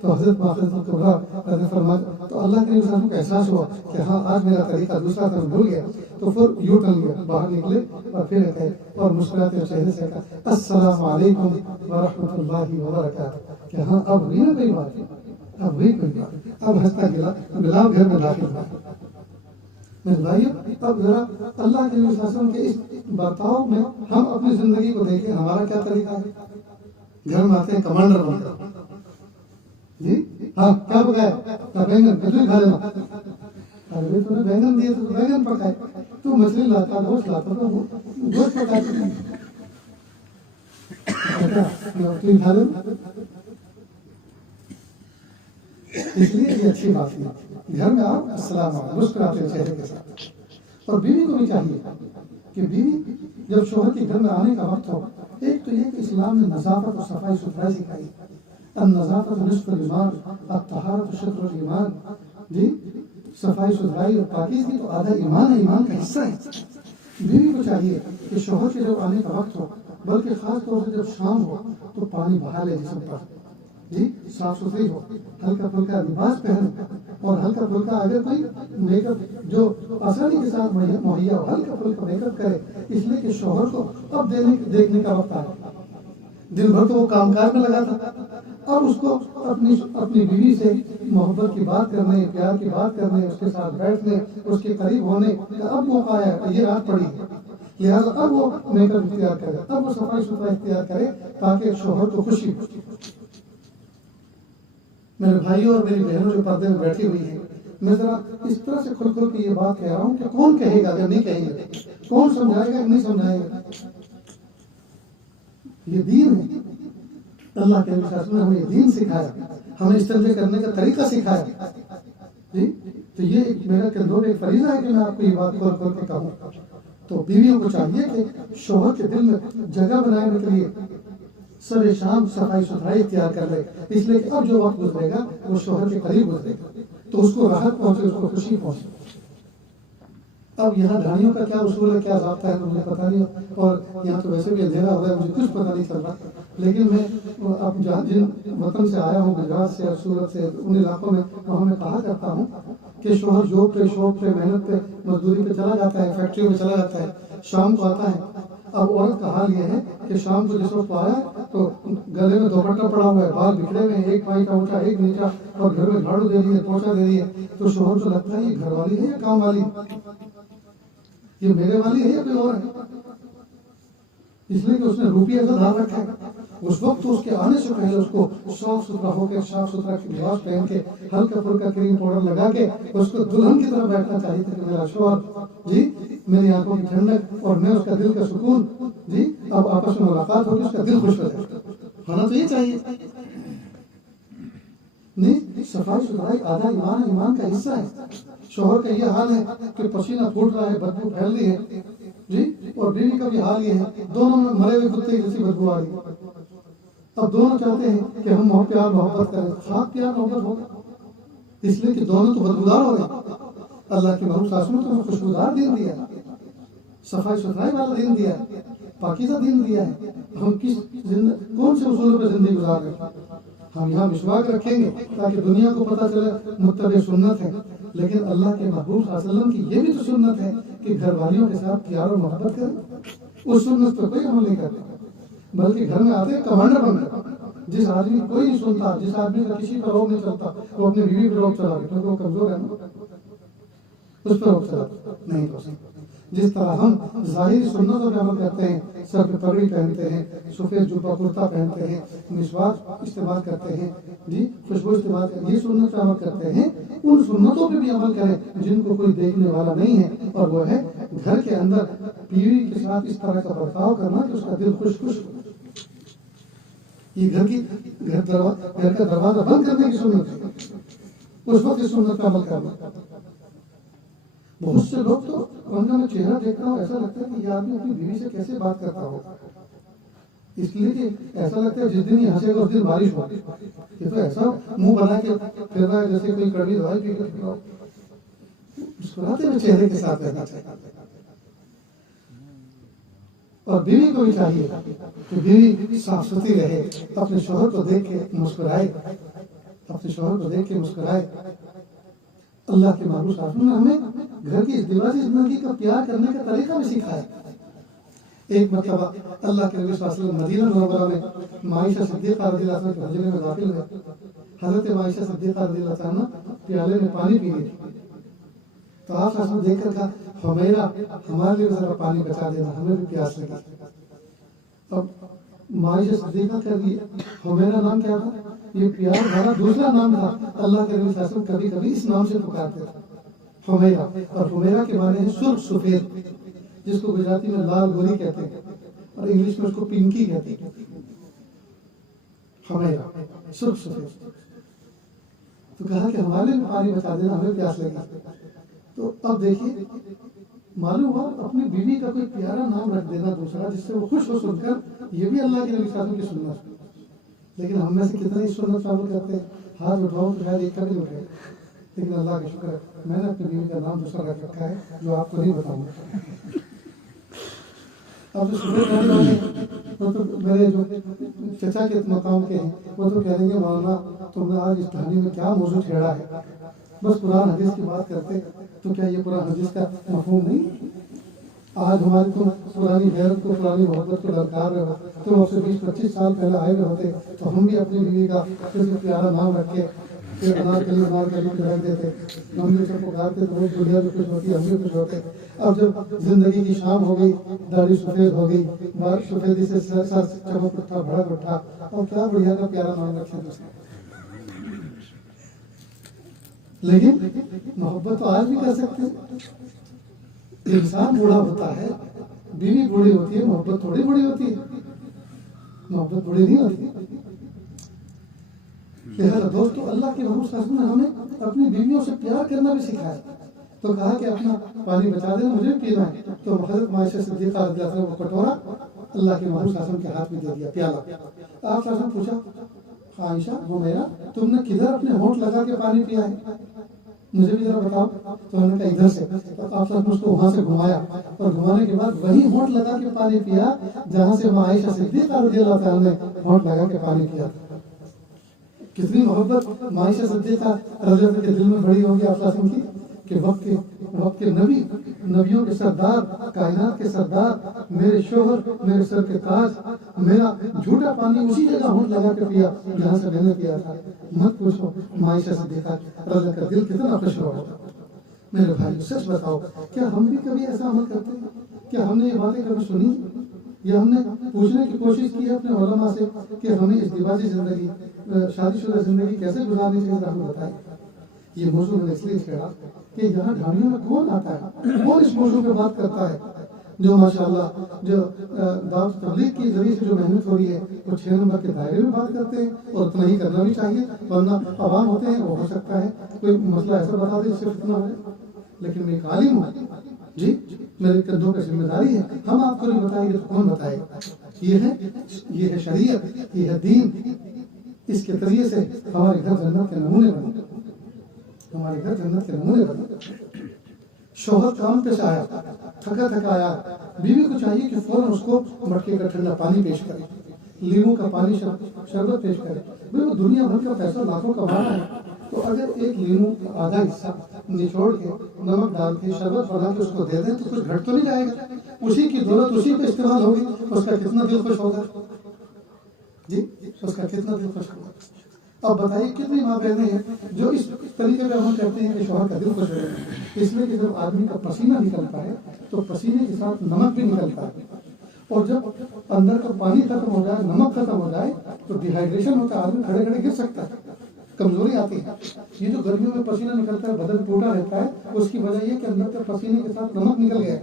تو حضرت خدیجہ الکبریٰ نے فرمایا، تو اللہ کے نبی کو احساس ہوا کہ ہاں آج میرا طریقہ دوسرا تھا، بھول گیا، تو پھر یوں ٹل گیا، باہر نکلے اور پھر کہے اور مسکراتے ہوئے چہرے سے کہا السلام علیکم ورحمۃ اللہ وبرکاتہ، کہ ہاں اب ہوئی نا کوئی بات، اب ہوئی کوئی بات، اب ہنستا گلا گھر میں داخل ہوا۔ میرے بھائیو، اب ذرا اللہ کے نبی صلی اللہ علیہ وسلم کے اس برتاؤ میں ہم اپنی زندگی کو دیکھیں، ہمارا کیا طریقہ ہے؟ گھر میں آتے ہیں کمانڈر بن کر، جی ہاں کیا پکایا؟ بینگن، کچھ کھا لینا، ارے تو نے بینگن دیے تو بینگن پکائے، تو مچھلی لاتا گوشت لاتا تو گوشت پکائے، تین کھا لینا۔ اس لیے یہ اچھی بات نہیں، گھر میں آپ السلام علیکم مسکراتے ہوئے چہرے کے ساتھ۔ اور بیوی کو بھی چاہیے کہ بیوی جب شوہر کے گھر میں آنے کا وقت ہو، ایک تو یہ کہ اسلام نے نظافت اور صفائی ستھرائی سکھائی، النظافت نصف الایمان الطہارۃ شطر الایمان، جی صفائی ستھرائی اور پاکیزگی تو آدھا ایمان ہے، ایمان کا حصہ ہے۔ بیوی کو چاہیے کہ شوہر کے جب آنے کا وقت ہو، بلکہ خاص طور سے جب شام ہو تو پانی بہا لے جسم پر، جی صاف ستھری ہو، ہلکا پھلکا لباس پہنے، اور ہلکا پھلکا اگر کوئی میک اپ جو آسانی کے ساتھ مہیا ہو، ہلکا پھلکا میک اپ کرے، اس لیے کہ شوہر کو اب دیکھنے کا وقت آئے۔ دن بھر تو وہ کام کاج میں لگا تھا، اب اس کو اپنی بیوی سے محبت کی بات کرنے، پیار کی بات کرنے، اس کے ساتھ بیٹھنے، اس کے قریب ہونے کا اب موقع آیا، یہ رات پڑی ہے، لہٰذا اب وہ میک اپ اختیار کرے، اب وہ صفائی ستھرائی اختیار کرے تاکہ شوہر کو خوشی ہو۔ میرے بھائیوں اور میری بہنوں جو پردے میں بیٹھی ہوئی ہیں، میں ذرا اس طرح سے کھل کھل کے یہ بات کہہ رہا ہوں کہ کون کہے گا اگر نہیں کہیں گے، کون سمجھائے گا نہیں سمجھائے گا؟ یہ دین ہے، اللہ کے نبی صلی اللہ علیہ وسلم نے ہمیں یہ دین سکھایا، ہمیں استنجا کرنے کا طریقہ سکھایا، جی تو یہ میرا کردور ایک فریضہ ہے کہ میں آپ کو یہ بات کھول کھول کے کہوں۔ تو بیویوں کو چاہیے کہ شوہر کے دل میں جگہ بنانے کے لیے صبح شام صفائی ستھرائی اختیار کر لے، اس لیے کہ اب جو وقت گزرے گا وہ شوہر کے قریب گزرے گا تو اس کو راحت پہنچے، اس کو خوشی پہنچے۔ اب یہاں گاڑیوں کا کیا اصول ہے، کیا ضابطہ ہے مجھے پتہ نہیں، اور یہاں تو ویسے بھی اندھیرا ہو رہا ہے، مجھے کچھ پتہ نہیں چل رہا، لیکن میں اب جن وطن سے آیا ہوں، گجرات سے اور سورت سے، ان علاقوں میں وہاں میں کہا کرتا ہوں کہ شوہر جاب پہ شوق پہ محنت پہ مزدوری پہ چلا جاتا ہے، فیکٹری میں چلا جاتا ہے، شام کو آتا ہے، اب عورت کا حال یہ ہے کہ شام کو جس وقت آیا تو گلے میں دوپٹہ پڑا ہوا ہے، بال بکھرے ہوئے ہیں، ایک پائی کا اونچا ایک نیچا، اور گھر میں جھاڑو دے دیے، پوچھا دے دیے، تو شوہر کو لگتا ہے یہ گھر والی ہے یا کام والی، یہ میرے والی ہے یا کوئی اور ہے، اس لیے کہ اس نے روپیہ کا دھیان رکھا ہے۔ اس وقت اس کے آنے سے پہلے اس کو صاف ستھرا ہو کے، صاف ستھرا لباس پہن کے، ہلکا پھلکا کریم پاؤڈر لگا کے اس کو دلہن کی طرح بیٹھنا چاہیے تھا کہ میرا شوہر جی میری آنکھوں کی ٹھنڈک اور میں اس کا دل کا سکون، جی اب آپس میں ملاقات ہوگی، اس کا دل خوش ہو جائے، ہونا تو یہ چاہیے۔ نہیں، صفائی ستھرائی آدھا ایمان ہے، ایمان کا حصہ ہے۔ شوہر کا یہ حال ہے کہ پسینہ پھوٹ رہا ہے، بدبو پھیل رہی ہے، جی اور بیوی کا بھی حال یہ ہے، دونوں میں مرے ہوئے کتے جیسی بدبو آ رہی ہے۔ اب دونوں چاہتے ہیں کہ ہم پیار محبت کریں، خواب پیار محبت ہوگا، اس لیے کہ دونوں تو بدبودار ہو گئے۔ اللہ کے محبوب صلی اللہ علیہ وسلم نے خوشبودار دین دیا، صفائی ستھرائی والا دین دیا ہے، پاکیزہ دین دیا ہے. ہم کون سے اصولوں پہ زندگی گزار رہے ہیں؟ ہم یہاں مسواک رکھیں گے تاکہ دنیا کو پتہ چلے متبع سنت ہے، لیکن اللہ کے محبوب صلی اللہ علیہ وسلم کی یہ بھی تو سنت ہے کہ گھر والیوں کے ساتھ پیار اور محبت کریں. اس سنت پہ کوئی عمل نہیں کرتے، بلکہ گھر میں آتے ہیں کمانڈر بن کر. جس آدمی کوئی نہیں سنتا، جس آدمی کا کسی پر روک نہیں چلتا، وہ اپنی بیوی پہ روک چلا گیا کیونکہ وہ کمزور ہے نا، اس پہ روک چلا نہیں ہو سکتا. جس طرح ہم ظاہری سنتوں پہ عمل کرتے ہیں، سر پہ پگڑی پہنتے ہیں، سفید جبہ کرتا پہنتے ہیں، مسواک استعمال کرتے ہیں، جی خوشبو استعمال کرتے ہیں، یہ سنت پہ عمل کرتے ہیں، ان سنتوں پہ بھی عمل کریں جن کو کوئی دیکھنے والا نہیں ہے. اور وہ ہے گھر کے اندر بیوی کے ساتھ اس طرح کا برتاؤ کرنا کہ اس کا دل خوش خوش ہو. یہ گھر کا دروازہ بند کرنے کی سنت ہے، اس وقت اس سنت پہ عمل کرنا. بہت سے لوگ تو ان کا میں چہرہ دیکھتا ہوں ایسا لگتا ہے کہ یہ آدمی اپنی بیوی سے کیسے بات کرتا ہو، اس لیے کہ ایسا لگتا ہے جس دن یہ ہنسے گا اس دن بارش ہو. یہ تو ایسا منہ بنا کے پھر رہا ہے جیسے کوئی کڑوی دوائی پی کے مسکراتے ہوئے چہرے کے ساتھ رہنا چاہیے. اور بیوی کو بھی چاہیے کہ بیوی صاف ستھری رہے، اپنے شوہر کو دیکھ کے مسکرائے، اپنے شوہر کو دیکھ کے مسکرائے. اللہ کے محبوب صلی اللہ علیہ وسلم نے ہمیں گھر کی ازدواجی زندگی کا پیار کرنے کا طریقہ بھی سکھایا. ایک مرتبہ اللہ کے نبی صلی اللہ علیہ وسلم مدینہ منورہ میں عائشہ صدیقہ رضی اللہ عنہ کے حجرے میں داخل ہوئے. حضرت عائشہ صدیقہ رضی اللہ عنہ پیالے میں پانی پی رہی تھی، تو آپ صلی اللہ علیہ وسلم دیکھ کر کہا حمیرہ ہمارے لیے ذرا پانی بچا دینا، ہمیں بھی پیاس لگی. اب عائشہ صدیقہ کا حمیرہ نام کیا تھا؟ یہ پیار بھرا دوسرا نام تھا. اللہ کے نبی صلی اللہ علیہ وسلم کبھی کبھی اس نام سے پکارتے تھے حمیرہ. اور حمیرہ کے معنی ہے سرخ سفید، جس کو گجراتی میں لال گوری کہتے ہیں اور انگلش میں اس کو پنکی کہتے ہیں. حمیرہ سرخ سفید. تو کہا کہ ہمارے لیے پانی بچا دینا، ہمیں پیاس لگی. تو اب دیکھیے معلوم ہوا اپنی بیوی کا کوئی پیارا نام رکھ دینا دوسرا جس سے وہ خوش ہو سن کر، یہ بھی اللہ کے نبی صلی اللہ علیہ وسلم کی سنت. لیکن ہم میں سے کتنے اس سنت پر عمل کرتے ہیں؟ ہاتھ اٹھاؤ تو شاید ایک کا بھی اٹھے. لیکن اللہ کا شکر ہے میں نے اپنی بیوی کا نام دوسرا رکھ رکھا ہے جو آپ کو نہیں بتاؤں گا. اب جو صبح جانے والے وہ تو میرے جو چچا کے مقام کے ہیں وہ تو کہہ دیں گے مولانا تم نے آج اس کہانی میں کیا موضوع چھیڑا ہے، بس قرآن حدیث کی بات کرتے تو کیا یہ قرآن حدیث کا مفہوم نہیں؟ آج ہماری تم پرانی غیرت کو، پرانی محبت کو درکار رہے ہو. تم آپ سے 20-25 سال پہلے آئے ہوئے ہوتے تو ہم بھی اپنی بیوی کا کسی پیارا نام رکھ کے پھر انار کلی رکھ دیتے، ہم بھی اسے پکارتے تو وہ دنیا بھی خوش ہوتی، ہم بھی خوش ہوتے. اب جب زندگی کی شام ہو گئی، داڑھی سفید ہو گئی، بال سفیدی سے سر چمک اٹھا، بھڑک اٹھا، اور کیا بڑھیا کا پیارا نام رکھے دوسرے. لیکن محبت تو آج بھی کر سکتے ہیں. انسان بوڑھا ہوتا ہے، بیوی بوڑھی ہوتی ہے، محبت تھوڑی بوڑھی ہوتی ہے، محبت بوڑھی نہیں ہوتی. لہذا دوستو اللہ کے محبوب صلی اللہ علیہ وسلم نے ہمیں اپنی بیویوں سے پیار کرنا بھی سکھایا. تو کہا کہ اپنا پانی بچا دینا، مجھے بھی پینا ہے. تو حضرت عائشہ صدیقہ رضی اللہ عنہ وہ کٹورا اللہ کے محبوب صلی اللہ علیہ وسلم کے ہاتھ میں دے دیا، پیالہ. آپ صلی اللہ علیہ وسلم پوچھا عائشہ حمیرہ تم نے کدھر اپنے ہونٹ لگا کے پانی پیا ہے، مجھے بھی ذرا بتاؤ. تو انہوں نے کہا ادھر سے. تو آپ نے اس کو وہاں سے گھمایا اور گھمانے کے بعد وہی ہونٹ لگا کے پانی پیا جہاں سے عائشہ صدیقہ رضی اللہ تعالیٰ نے ہونٹ لگا کے پانی پیا. کتنی محبت عائشہ صدیقہ رضی اللہ کے دل میں بڑی ہوگی آپ کی کہ وقت کے نبی، نبیوں کے سردار، کائنات کے سردار، میرے شوہر، میرے سر کے تاج، میرا جھوٹا پانی اسی جگہ ہونٹ لگا کے پیا جہاں سے میں نے پیا تھا. مت پوچھو عائشہ صدیقہ رضی اللہ کا دل کتنا خوش ہوا ہوگا. میرے بھائی سچ بتاؤ، کیا ہم بھی کبھی ایسا عمل کرتے ہیں؟ کیا ہم نے یہ باتیں کبھی سنی یا ہم نے پوچھنے کی کوشش کی ہے اپنے علماء سے کہ ہمیں ازدواجی زندگی، شادی شدہ زندگی کیسے گزارنی چاہیے؟ ہمیں بتائیں. یہ موضوع میں نے اس لیے چھیڑا کہ یہاں ڈھانیوں میں کون آتا ہے، کون اس موضوع پہ بات کرتا ہے؟ جو ماشاءاللہ جو دعوت تبلیغ کے ذریعے سے جو محنت ہو رہی ہے وہ 6 نمبر کے دائرے میں بات کرتے ہیں، اور اتنا ہی کرنا بھی چاہیے، ورنہ عوام ہوتے ہیں وہ ہو سکتا ہے کوئی مسئلہ ایسا بتا دے جس سے فتنہ ہو. لیکن میں ایک عالم ہوں جی، میرے کندھوں پر ذمہ داری ہے. ہم آپ کو نہیں بتائیں گے تو کون بتائے گا؟ یہ ہے شریعت، یہ ہے دین. اس کے ذریعے سے ہمارے گھر جنت کے نمونے بنے، ہمارے گھر جنت کے نمونے بنے. شوہر کام پہ سے آیا، تھکا تھکا آیا، بیوی کو چاہیے کہ فوراً اس کو مٹکے کا ٹھنڈا پانی پیش کرے، لیموں کا پانی شربت پیش کرے. وہ دنیا بھر کا پیسہ لاکھوں کما رہا ہے، تو اگر ایک لیموں کا آدھا حصہ نچوڑ کے نمک ڈال کے شربت بنا کے اس کو دے دیں تو کچھ گھٹ تو نہیں جائے گا. اسی کی دولت اسی پہ استعمال ہوگی، اس کا کتنا دل خوش ہوگا جی، اس کا کتنا دل خوش ہوگا. اب بتائیے کتنی ماں بہنیں ہیں جو اس طریقے پہ ہم کہتے ہیں کہ شوہر کا دل خوش ہو جائے. اس لیے کہ جب آدمی کا پسینہ نکلتا ہے تو پسینے کے ساتھ نمک بھی نکلتا ہے، اور جب اندر کا پانی ختم ہو جائے، نمک ختم ہو جائے تو ڈی ہائیڈریشن ہوتا ہے، آدمی کھڑے کھڑے گر سکتا ہے، کمزوری آتی ہے. یہ جو گرمیوں میں پسینہ نکلتا ہے، بدن ٹوٹا رہتا ہے، اس کی وجہ یہ کہ اندر کے پسینے کے ساتھ نمک نکل گیا.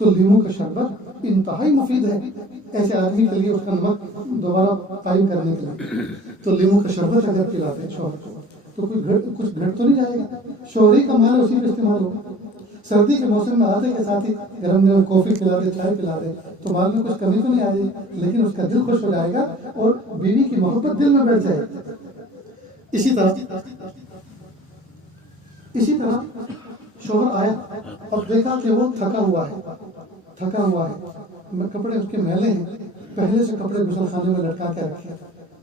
تو لیموں کا شربت انتہائی مفید ہے ایسے آدمی کے لیے، اس کا نمک دوبارہ قائم کرنے کے لیے. تو لیموں کا شربت اگر پلاتے ہیں شوہر کو تو کچھ گھٹ تو نہیں جائے گا. شوہری کا مال اسی پہ استعمال ہوگا. سردی کے موسم میں آتے کے ساتھ ہی گرم گرم کافی پلا دے، چائے پلا دے تو مال میں کچھ کمی تو نہیں آ جائے، لیکن اس کا دل خوش ہو جائے گا اور بیوی کی محبت دل میں بیٹھ جائے گی. اسی طرح شوہر آیا، اب دیکھا کہ وہ تھکا ہوا ہے، کپڑے اس کے میلے ہیں، پہلے سے کپڑے غسل خانے میں لٹکا کے رکھے،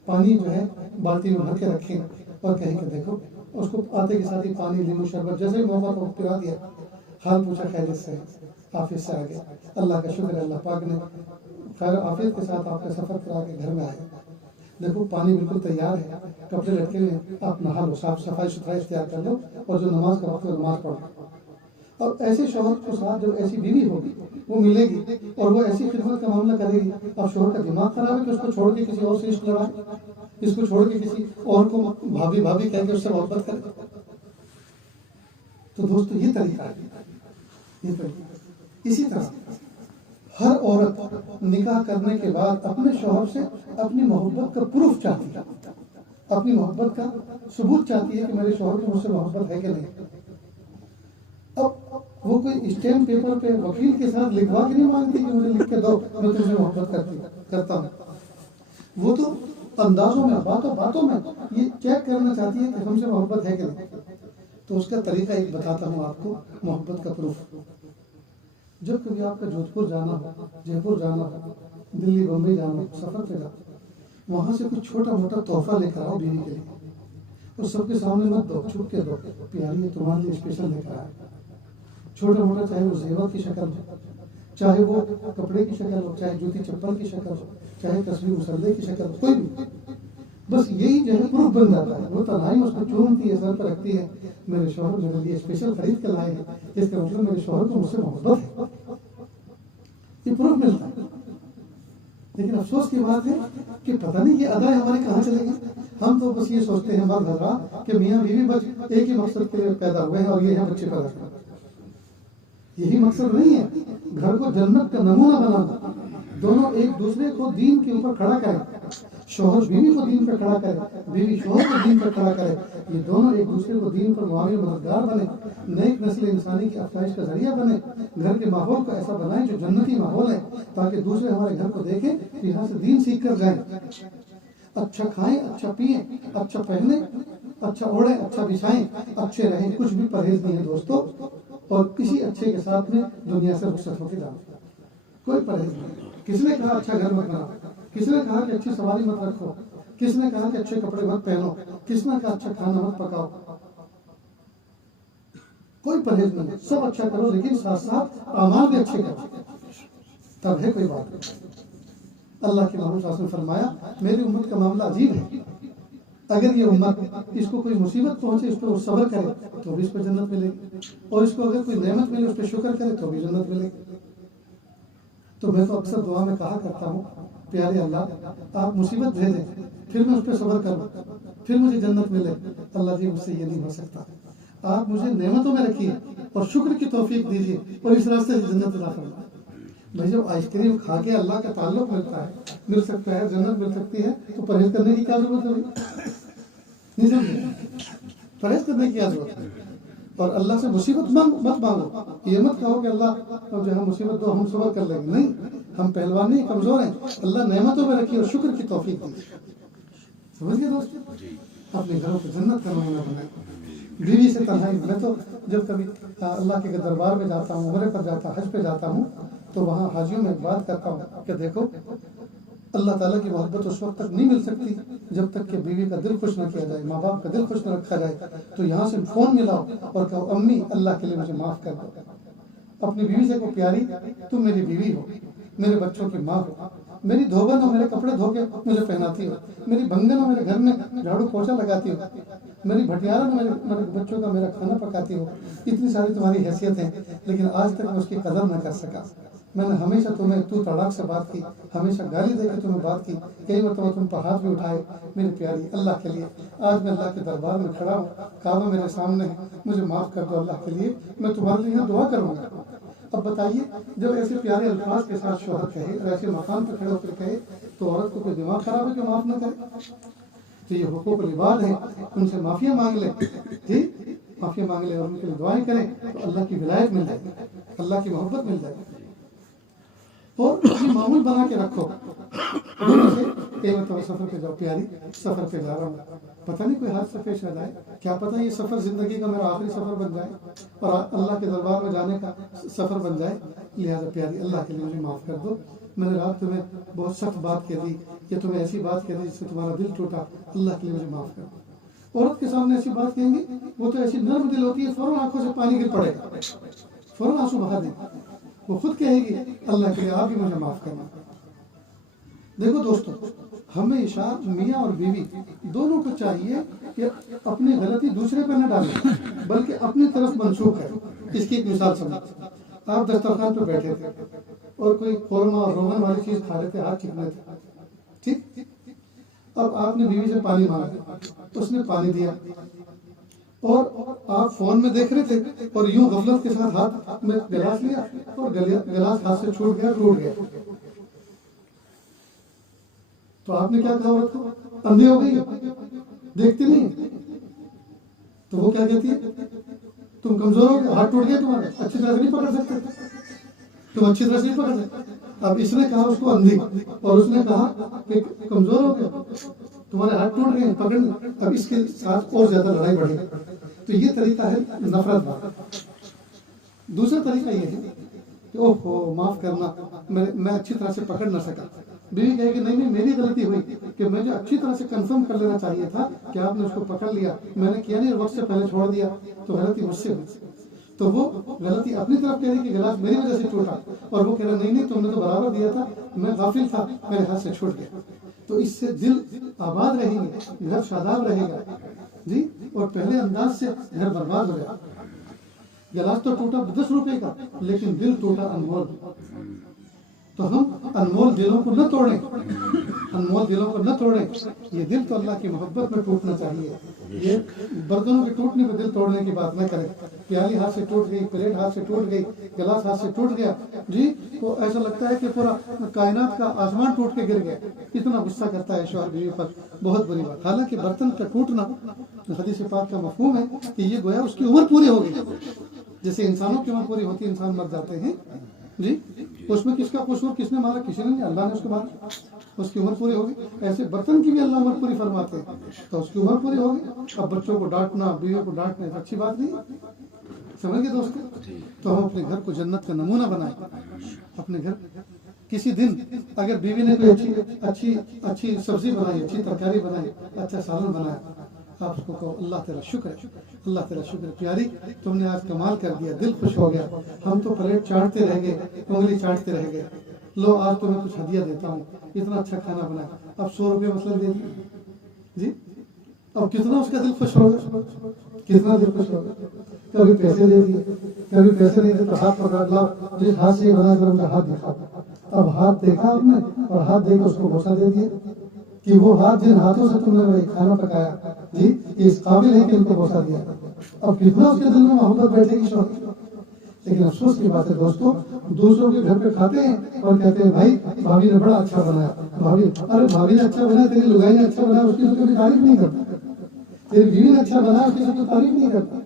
پانی جو ہے بالٹی میں بھر کے رکھے، اور کہیں کہ دیکھو اس کو آتے کے ساتھ ہی پانی لیموں شربت جیسے موقع کو پلا دیا. حال پوچھا خیریت سے، آفس سے آگے، اللہ کا شکر ہے اللہ پاک نے خیر آفیت کے ساتھ آپ کا سفر کرا کے گھر میں آئے. دیکھو پانی بالکل تیار ہے، کپڑے لٹکے ہوئے، آپ نہا لو، صاف صفائی ستھرائی اختیار کر لو، اور جو نماز کا وقت ہے نماز پڑھو. اور ایسے شوہر کے ساتھ جو ایسی بیوی ہوگی وہ ملے گی اور وہ ایسی خدمت کا معاملہ کرے گی. اور شوہر کا دماغ خراب ہے کہ اس کو چھوڑ کے کسی اور سے عشق لڑائے، اس کو چھوڑ کے کسی اور کو بھابھی بھابھی کہہ کے اس سے محبت کرے. تو دوستو یہ طریقہ ہے. اسی طرح ہر عورت نکاح کرنے کے بعد اپنے شوہر سے اپنی محبت کا پروف چاہتی ہے، اپنی محبت کا ثبوت چاہتی ہے کہ میرے شوہر کی مجھ سے محبت ہے کہ نہیں. اب وہ کوئی اسٹیمپ پیپر پہ وکیل کے ساتھ لکھوا کے نہیں مانگتی کہ مجھے لکھ کے دو میں تم سے محبت کرتا ہوں. وہ تو اندازوں میں، باتوں میں یہ چیک کرنا چاہتی ہے کہ ہم سے محبت ہے کہ نہیں. تو اس کا طریقہ ایک بتاتا ہوں آپ کو محبت کا پروف. جب کبھی آپ کا جودھپور جانا ہو، جے پور جانا ہو، دلی بمبئی جانا ہو، سفر پہ جاؤ، وہاں سے کچھ چھوٹا موٹا تحفہ لے کر آؤ بیوی کے لیے، اور سب کے سامنے مت دو، چھپ کے دو. پیاری یہ تمہارے لیے اسپیشل لے کر آیا. چھوٹا موٹا، چاہے وہ زیور کی شکل ہو، چاہے وہ کپڑے کی شکل ہو، چاہے جوتی چپل کی شکل ہو، چاہے تصویر مسلح کی شکل ہو، کوئی بھی. بس یہی جو ہے پروف بن جاتا ہے. وہ تنہائی اس کو چومتی ہے، سر پر رکھتی ہے، میرے شوہر میرے لیے اسپیشل خرید کر لائے ہیں، اس کا مطلب میرے شوہر کو مجھ سے محبت ہے. یہ پروف ملتا ہے. لیکن افسوس کی بات ہے کہ پتہ نہیں یہ ادا ہمارے کہاں چلے گی. ہم تو بس یہ سوچتے ہیں مرد حضرات کہ میاں بیوی بس ایک ہی مقصد کے لیے پیدا ہوئے ہیں اور یہ ہیں بچے پیدا کرنا. یہی مقصد نہیں ہے. گھر کو جنت کا نمونہ بنانا، دونوں ایک دوسرے کو دین کے اوپر کھڑا کریں. شوہر بیوی کو دین پر کھڑا کرے، بیوی شوہر کو دین پر کھڑا کرے. یہ دونوں ایک دوسرے کو دین پر معاون مددگار بنے، نیک نسل انسانی کی افزائش کا ذریعہ بنے. گھر کے ماحول کو ایسا بنائیں جو جنتی ماحول ہے، تاکہ دوسرے ہمارے گھر کو دیکھیں کہ یہاں سے دین سیکھ کر جائیں. اچھا کھائیں، اچھا پئیں، اچھا پہنیں، اچھا اوڑھیں، اچھا بچھائیں، اچھے رہیں. کچھ بھی پرہیز نہیں ہے دوستو. اور کسی اچھے کے ساتھ میں دنیا سے رخصت ہو کے جاؤ، کوئی پرہیز نہیں. کس نے کہا اچھا گھر مت بناؤ؟ کس نے کہا کہ اچھی سواری مت رکھو؟ کس نے کہا کہ اچھے کپڑے مت پہنو؟ کس نے کہا اچھا کھانا مت پکاؤ؟ کوئی پرہیز نہیں. سب اچھا کرو، لیکن ساتھ ساتھ اعمال بھی اچھے کرو، تب ہے کوئی بات. اللہ کے محبوب صلی اللہ علیہ وسلم نے فرمایا میری امت کا معاملہ عجیب ہے. اگر یہ امت اس کو کوئی مصیبت پہنچے اس پر صبر کرے تو بھی اس پہ جنت ملے گی، اور اس کو اگر کوئی نعمت ملے اس پہ شکر کرے تو بھی جنت ملے گی. تو میں تو اکثر دعا میں کہا کرتا ہوں پیارے اللہ آپ مصیبت بھیجیں، پھر میں اس پہ صبر کروں، پھر مجھے جنت ملے. اللہ جی مجھ سے یہ نہیں ہو سکتا. آپ مجھے نعمتوں میں رکھیے اور شکر کی توفیق دیجیے اور اس راستے سے جنت عطا فرمائیں. بھائی جب آئس کریم کھا کے اللہ کا تعلق ملتا ہے، مل سکتا ہے، جنت مل سکتی ہے، تو پرہیز کرنے کی کیا ضرورت ہے؟ نہیں سمجھے؟ پرہیز کرنے کی کیا ضرورت ہے؟ اور اللہ سے مصیبت مت مانگو. یہ مت کہو کہ اللہ جو ہے مصیبت دو ہم صبر کر لیں گے. نہیں، ہم پہلوان نہیں، کمزور ہیں. اللہ نعمتوں میں رکھیے اور شکر کی توفیق دیجیے. سمجھ گئے دوست؟ اپنے گھروں کو جنت کا نمونہ بنائیں. بیوی سے تنہائی. میں تو جب کبھی اللہ کے دربار میں جاتا ہوں، عمرے پر جاتا ہوں، حج پہ جاتا ہوں، تو وہاں حاجیوں میں ایک بات کرتا ہوں کہ دیکھو اللہ تعالیٰ کی محبت اس وقت تک نہیں مل سکتی جب تک کہ بیوی کا دل خوش نہ کیا جائے، ماں باپ کا دل خوش نہ رکھا جائے. تو یہاں سے فون ملاؤ اور کہو امی اللہ کے لیے مجھے معاف کر دو. اپنی بیوی سے کو پیاری تم میری بیوی ہو، میرے بچوں کی ماں ہو، میری دھوبن ہو، میرے کپڑے دھو کے مجھے پہناتی ہو، میری بنگن ہو، میرے گھر میں جھاڑو پوچھا لگاتی ہو، میری بھٹیارا میں میرے بچوں کا میرا کھانا پکاتی ہو. اتنی ساری تمہاری حیثیت ہیں، لیکن آج تک میں اس کی قدر نہ کر سکا. میں نے ہمیشہ تمہیں تو تڑاک سے بات کی، ہمیشہ گالی دے کے تمہیں بات کی، کئی مرتبہ تم پر ہاتھ بھی اٹھائے. میری پیاری اللہ کے لیے آج میں اللہ کے دربار میں کھڑا ہوں، کعبہ میرے سامنے ہے، مجھے معاف کر دو اللہ کے لیے، میں تمہارے لیے دعا کروں گا. اب بتائیے جب ایسے پیارے الفاظ کے ساتھ شوہر کہے اور ایسے مقام پہ کھڑے ہو کر کہے تو عورت کو کوئی دماغ خراب ہے کہ معاف نہ کرے؟ تو یہ حقوق العباد ہیں، ان سے معافیا مانگ لیں، ٹھیک، معافیا مانگ لیں اور ان کے لیے دعائیں کریں تو اللہ کی ولایت مل جائے گی، اللہ کی محبت مل جائے گی. اور معمول بنا کے رکھو. ایک مرتبہ سفر پہ جاؤ، پیاری سفر پہ جا رہا ہوں، پتہ نہیں کوئی حادثہ پیش آ جائے، کیا پتہ یہ سفر زندگی کا میرا آخری سفر بن جائے اور اللہ کے دربار میں جانے کا سفر بن جائے. لہٰذا پیاری اللہ کے لیے مجھے معاف کر دو، میں نے رات تمہیں بہت سخت بات کہہ دی یا تمہیں ایسی بات کہہ دی جس سے تمہارا دل ٹوٹا، اللہ کے لیے مجھے معاف کر دو. عورت کے سامنے ایسی بات کہیں گی وہ تو ایسی نرم دل ہوتی ہے، فوراً آنکھوں سے پانی گر پڑے گا، فوراً آنسو بہا دے. وہ خود کہے گی اللہ کے لیے آپ ہی مجھے معاف کرنا. دیکھو دوستو، ہمیشہ میاں اور بیوی دونوں کو چاہیے کہ اپنی غلطی دوسرے پہ نہ ڈالیں بلکہ اپنی طرف منسوخ ہے. اس کی ایک مثال سمجھ. آپ دسترخوان پہ بیٹھے تھے اور کوئی قورمہ اور روغن والی چیز کھا رہے تھے، ہاتھ چکنے تھے، ٹھیک. اب آپ نے بیوی سے پانی مانگا، اس نے پانی دیا اور آپ فون میں دیکھ رہے تھے اور یوں غفلت کے ساتھ ہاتھ میں گلاس لیا اور گلاس ہاتھ سے چھوٹ گیا، ٹوٹ گیا. تو آپ نے کیا کہا عورت کو؟ اندھی ہو گئی، دیکھتی نہیں. تو وہ کیا کہتی ہے؟ تم کمزور ہو گئے، ہاتھ ٹوٹ گیا تمہارا، اچھی طرح سے نہیں پکڑ سکتے، تم اچھی طرح سے نہیں پکڑ سکتے. اب اس نے کہا اس کو اندھی اور اس نے کہا کہ کمزور ہو گیا، تمہارے ہاتھ ٹوٹ گئے پکڑنا. اب اس کے ساتھ اور زیادہ لڑائی بڑھے. تو یہ طریقہ ہے نفرت کا. دوسرا طریقہ یہ ہے کہ اوہ معاف کرنا، میں اچھی طرح سے پکڑ نہ سکا. بیوی کہے کہ نہیں میری غلطی ہوئی کہ مجھے اچھی طرح سے کنفرم کر لینا چاہیے تھا کہ آپ نے اس کو پکڑ لیا، میں نے کیا نہیں، وقت سے پہلے چھوڑ دیا، تو غلطی مجھ سے ہوئی. تو وہ غلطی اپنی طرف کہہ رہی کہ گلاس میری وجہ سے ٹوٹا اور وہ کہہ رہا نہیں تم نے تو برابر دیا تھا، میں غافل تھا، میرے ہاتھ سے چھوٹ گیا. تو اس سے دل آباد رہیں گے، گھر شاداب رہے گا جی. اور پہلے انداز سے گھر برباد ہو گیا. گلاس تو ٹوٹا 10 روپے کا لیکن دل ٹوٹا انمول. تو ہم انمول دلوں کو نہ توڑیں، انمول دلوں کو نہ توڑیں. یہ دل تو اللہ کی محبت میں ٹوٹنا چاہیے. یہ برتنوں کے ٹوٹنے پہ دل توڑنے کی بات نہ کریں. پیالی ہاتھ سے ٹوٹ گئی، پلیٹ ہاتھ سے ٹوٹ گئی، گلاس ہاتھ سے ٹوٹ گیا جی، تو ایسا لگتا ہے کہ پورا کائنات کا آسمان ٹوٹ کے گر گیا. اتنا غصہ کرتا ہے شوہر بیوی پر، بہت بری بات. حالانکہ برتن کا ٹوٹنا حدیث پاک کا مفہوم ہے کہ یہ گویا اس کی عمر پوری ہو گئی. جیسے انسانوں کی عمر پوری ہوتی ہے، انسان مر جاتے ہیں جی، اس میں کس کا قصور، کس نے مارا؟ کسی نے نہیں، اللہ نے اس کو مارا، اس کی عمر پوری ہوگی. ایسے برتن کی بھی اللہ عمر پوری فرماتے ہیں تو اس کی عمر پوری ہوگی. اب بچوں کو ڈانٹنا، بیوی کو ڈانٹنا اچھی بات نہیں، سمجھ گئے دوستو؟ تو ہم اپنے گھر کو جنت کا نمونہ بنائیں. اپنے گھر کسی دن اگر بیوی نے کوئی اچھی سبزی بنائی، اچھی ترکاری بنائی، اچھا سالن بنایا، آپ اس کو کہو اللہ تیرا شکر ہے، اللہ تیرا شکر ہے پیاری، تم نے آج کمال کر دیا، دل خوش ہو گیا. ہم تو پلیٹ چاٹتے رہ گئے، انگلی چاٹتے رہ گئے. لو آج تمہیں کچھ ہدیہ دیتا ہوں، اتنا اچھا کھانا بنایا. اب 100 روپے مثلا دے دیے جی، اب کتنا اس کا دل خوش ہوگا، کتنا دل خوش ہوگا. کبھی پیسے دے دیے، کبھی پیسے نہیں دیے تو ہاتھ پکڑ لاؤ، جس ہاتھ سے یہ بنا کر مجھے ہاتھ دکھاؤ. اب ہاتھ دیکھا آپ نے اور ہاتھ دے کے اس کو بوسہ دے دیا کہ وہ ہاتھ جن ہاتھوں سے تم نے کھانا پکایا جی، اس قابل ہے کہ ان کو بوسہ دیا. اب کتنا اس کے دل میں محبت بیٹھے گی شوہر. لیکن افسوس کی بات ہے دوستو، دوسروں کے گھر پہ کھاتے ہیں اور کہتے ہیں بھائی بھابھی نے بڑا اچھا بنایا. ارے بھابھی نے اچھا بنایا، تیری لگائی نے اچھا بنایا، اس کی تو کبھی تعریف نہیں کرتا. تیری بیوی نے اچھا بنایا، اس کی تو تعریف نہیں کرتا.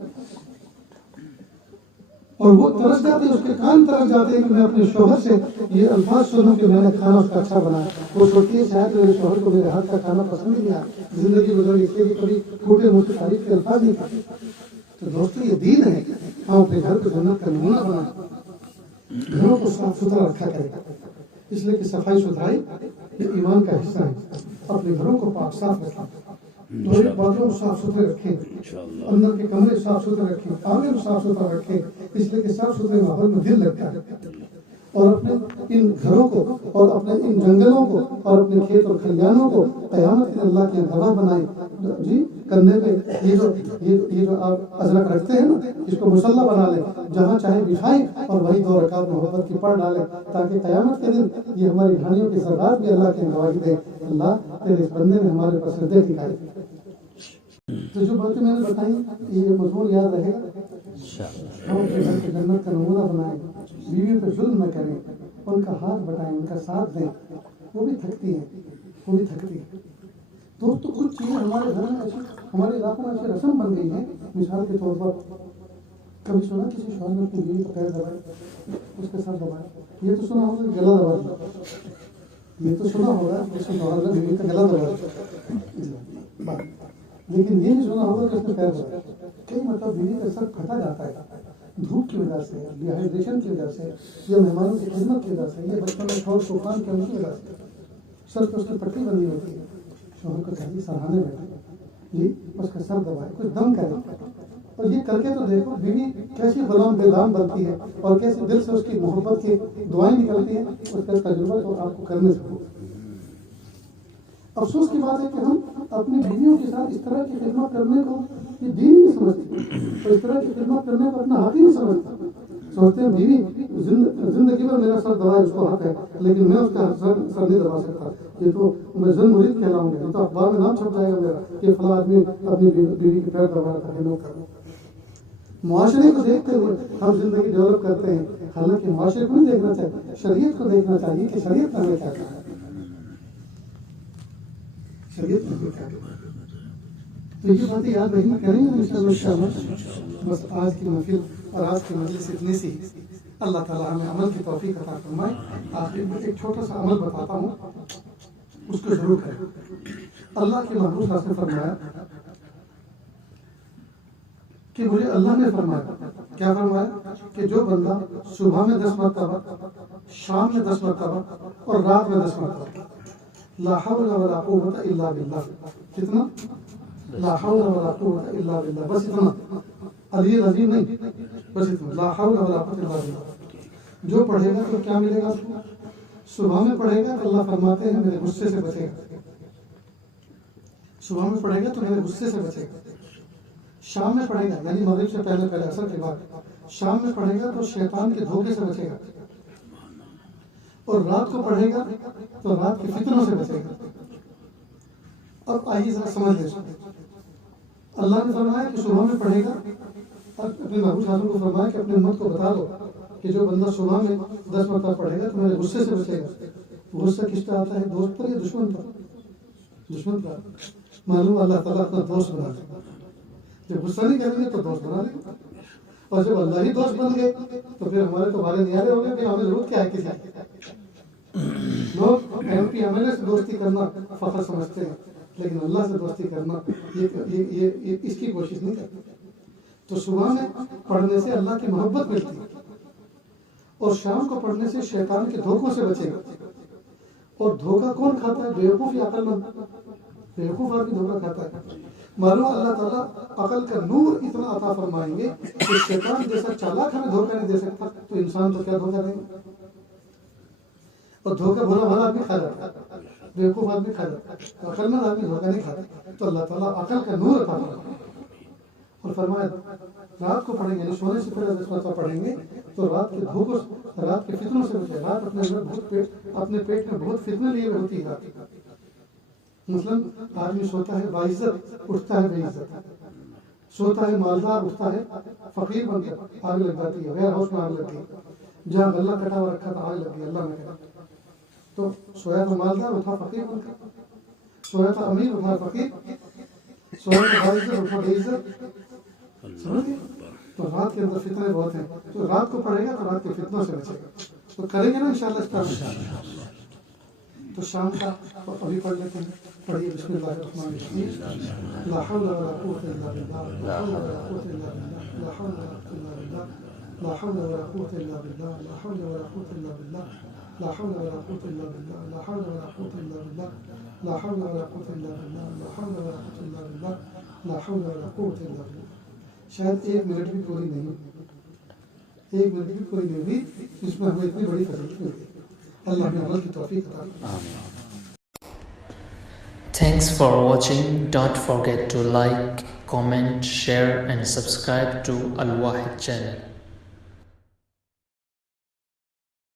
اور وہ ترس جاتے ہیں، اس کے کان ترس جاتے ہیں کہ میں اپنے شوہر سے یہ الفاظ سنوں کہ میں نے کھانا اس کا اچھا بنایا. وہ سوچتی ہے شاید میرے شوہر کو میرے ہاتھ کا کھانا پسند نہیں آیا، زندگی گزر گئی کہ کبھی پھوٹے منہ سے تعریف کے الفاظ نہیں کرتے. تو دوستو یہ دین ہے، ہم اپنے گھر کو جنت کا نمونہ بنائیں، گھروں کو صاف ستھرا رکھا کریں، اس لیے کہ صفائی ستھرائی یہ ایمان کا حصہ ہے. اپنے گھروں کو پاک صاف رکھیں، ٹوائلٹ باتھ روم صاف ستھرے رکھیں، اندر کے کمرے صاف ستھرے رکھیں، آنگن صاف ستھرا رکھیں، اس لیے کہ صاف ستھرے ماحول میں دل لگتا ہے. اور اپنے ان گھروں کو اور اپنے ان جنگلوں کو اور اپنے کھیت اور کھلیانوں کو قیامت کے اللہ کے گواہ بنائیں. جی کندھے پہ یہ جو آپ اجرک رکھتے ہیں نا، اس کو مسلح بنا لیں، جہاں چاہے بٹھائیں اور وہی 2 رکعت محبت کی پڑھ ڈالیں، تاکہ قیامت کے دن یہ ہماری گھڑیوں کی سرکار بھی اللہ کی گواہی دے، اللہ تیرے اس بندے نے ہمارے پر سجدے دکھائے. تو جو باتیں میں نے بتائی یہ مضمون یاد رہے گا. ہم اپنے گھر کو جنت کا نمونہ بنائیں، بیویوں پہ ظلم نہ کریں، ان کا ہاتھ بٹائیں، ان کا ساتھ دیں. وہ بھی تھکتی ہے. تو کچھ چیزیں ہمارے گھر میں ایسی، ہمارے علاقوں میں ایسی رسم بن گئی ہیں. مثال کے طور پر کبھی سنا کسی شوہر نے اپنی بیوی کو پیر دبائے، اس کے ساتھ دبائے؟ یہ تو سنا ہوگا گلا دبا، یہ تو سنا ہوگا اس کے شوہر نے بیوی کا گلا دبا، لیکن یہ بھی سنا ہوگا کہ اس نے پیر دبایا. کئی مرتبہ بیوی کا سر پھٹا جاتا ہے دھوپ کی وجہ سے، ڈیہائیڈریشن کی وجہ سے، یا مہمانوں کی خدمت کی وجہ سے، یا بچپن میں شور طوفان کی وجہ سے سر پہ اس کی پٹی بندی ہوتی ہے. شوہر کو چاہیے سراہنے بیٹھے، جی اس کا سر دبائے، کچھ دم کرے. اور یہ کر کے تو دیکھو بیوی کیسی غلام بے دام بنتی ہے اور کیسے دل سے اس کی محبت کی دعائیں نکلتی ہیں. اس کا تجربہ تو آپ کو کرنے سے ہو. افسوس کی بات ہے کہ ہم اپنی بیویوں کے ساتھ اس طرح کی خدمت کرنے کو یہ دین نہیں سمجھتے، اور اس طرح کی خدمت کرنے کو اپنا حق ہی نہیں سمجھتے. سوچتے ہیں بیوی زندگی میں میرا سر دبائے اس کو حق ہے، لیکن میں اس کا سر نہیں دبا سکتا. یہ تو میں زن مرید کہلاؤں گا، یہ تو اخبار میں نام چھپ جائے گا میرا کہ فلاں آدمی اپنی بیوی کی پیر دبایا تھا. میں کروں. معاشرے کو دیکھتے ہوئے ہم زندگی ڈیولپ کرتے ہیں، حالانکہ معاشرے کو نہیں دیکھنا چاہیے، شریعت کو دیکھنا چاہیے کہ شریعت ہمیں کیا کہا ہے. شریعت میں کیا کہا ہے. تو یہ باتیں یاد رہنا کریں گے انشاءاللہ. بس آج کی محفل اور آج کی مجلس اتنی سی. اللہ تعالیٰ ہمیں عمل کی توفیق عطا فرمائے. آخر میں ایک چھوٹا سا عمل بتاتا ہوں، اس کو ضرور کریں. اللہ کے محبوب صلی اللہ علیہ وسلم نے فرمایا کہ مجھے اللہ نے فرمایا، کیا فرمایا کہ جو بندہ صبح میں 10 مرتبہ، شام میں 10 مرتبہ اور رات میں 10 مرتبہ لا حول ولا قوت الا باللہ، کتنا؟ لا حول ولا قوت الا باللہ، بس اتنا، علی العظیم نہیں، بس اتنا، لا حول ولا قوت الا باللہ جو پڑھے گا تو کیا ملے گا؟ صبح میں پڑھے گا تو اللہ فرماتے ہیں میرے غصے سے بچے گا. صبح میں پڑھے گا تو میرے غصے سے بچے گا. شام میں پڑھے گا یعنی مغرب سے پہلے پہلے عصر کے بعد شام میں پڑھے گا تو شیطان کے دھوکے سے بچے گا. اور رات کو پڑھے گا تو رات کے فتنوں سے بچے گا. اب آئیے ذرا سمجھ لیں. اللہ نے فرمایا کہ صبح میں پڑھے گا، اور اپنے محبوب صاحب کو فرمایا کہ اپنے امت کو بتا دو کہ جو بندہ صبح میں 10 مرتبہ پڑھے گا تو میرے غصے سے بچے گا. غصہ کس پہ آتا ہے؟ دوست پر یا دشمن پر؟ دشمن پر. معلوم اللہ تعالیٰ اپنا دوست بنا لے. جب غصہ نہیں کریں گے تو دوست بنا لیں، اور جب اللہ ہی دوست بن گئے تو پھر ہمارے تو والے نیارے ہو گئے. پھر ہمیں ضرورت کیا ہے کسی؟ لوگ M P M L A سے دوستی کرنا فخر سمجھتے ہیں، لیکن اللہ سے دوستی کرنا یہ اس کی کوشش نہیں کرتے. تو صبح میں پڑھنے سے اللہ کی محبت ملتی ہے، اور شام کو پڑھنے سے شیطان کے دھوکوں سے بچے گا. اور دھوکہ کون کھاتا ہے؟ بیوقوف یا عقل مند؟ بیوقوف آدمی دھوکہ کھاتا ہے. معلوم اللہ تعالیٰ عقل کا نور اتنا عطا فرمائیں گے کہ شیطان جیسا چالاک ہمیں دھوکہ نہیں دے سکتا، تو انسان تو کیا دھوکہ دیں گے. اور دھوکہ بھلا بھلا آدمی کھا جاتا ہے، بیوقوف آدمی کھا جاتا ہے، عقل مند آدمی دھوکہ نہیں کھاتا. تو اللہ تعالیٰ عقل کا نور عطا فرمائے. اور فرمایا رات کو پڑھیں گے، یعنی سونے سے پہلے 10 مرتبہ پڑھیں گے تو رات کے دھوکوں، رات کے فتنوں سے بچے. رات اپنے پیٹ میں بہت فتنے لیے ہوئے ہوتی ہے رات. مثلاً آدمی سوتا ہے باعزت، اٹھتا ہے بے عزت، سوتا ہے مالدار، اٹھتا ہے فقیر بن کر آگ لگ جاتی ہے، ویئر ہاؤس میں آگ لگ گئی، جہاں غلہ کٹا ہوا رکھا تھا آگ لگ گئی، اللہ نے کہا. تو سویا تو مالدار، اٹھا فقیر بن کر. سویا تھا امیر، اٹھا فقیر. سویا تھا باعزت، اٹھا بے عزت. سمجھ گئے؟ تو رات کے اندر فتنے بہت ہیں، تو رات کو پڑھے گا تو رات کے فتنوں سے بچے گا. تو کریں گے نا انشاءاللہ اس طرح. تو شام کا ابھی پڑھ لیتے ہیں. پڑھیے بسم اللہ الرحمن الرحیم. لا حول ولا قوة الا بالله، لا حول ولا قوة الا بالله، لا حول ولا قوة الا بالله، لا حول ولا قوة الا بالله، لا حول ولا قوة الا بالله، لا حول ولا قوة الا بالله، لا حول ولا قوة الا بالله، لا حول ولا قوة الا بالله، لا حول ولا قوة الا بالله، لا حول ولا قوة الا بالله. شاید 1 منٹ بھی پوری نہیں ہوئی، 1 منٹ بھی پوری نہیں ہوئی، اس میں ہمیں اتنی بڑی فضیلت مل گئی. اللہ ہمیں عمل کی توفیق عطا فرمائے. Thanks for watching. Don't forget to like, comment, share and subscribe to Al Wahid channel.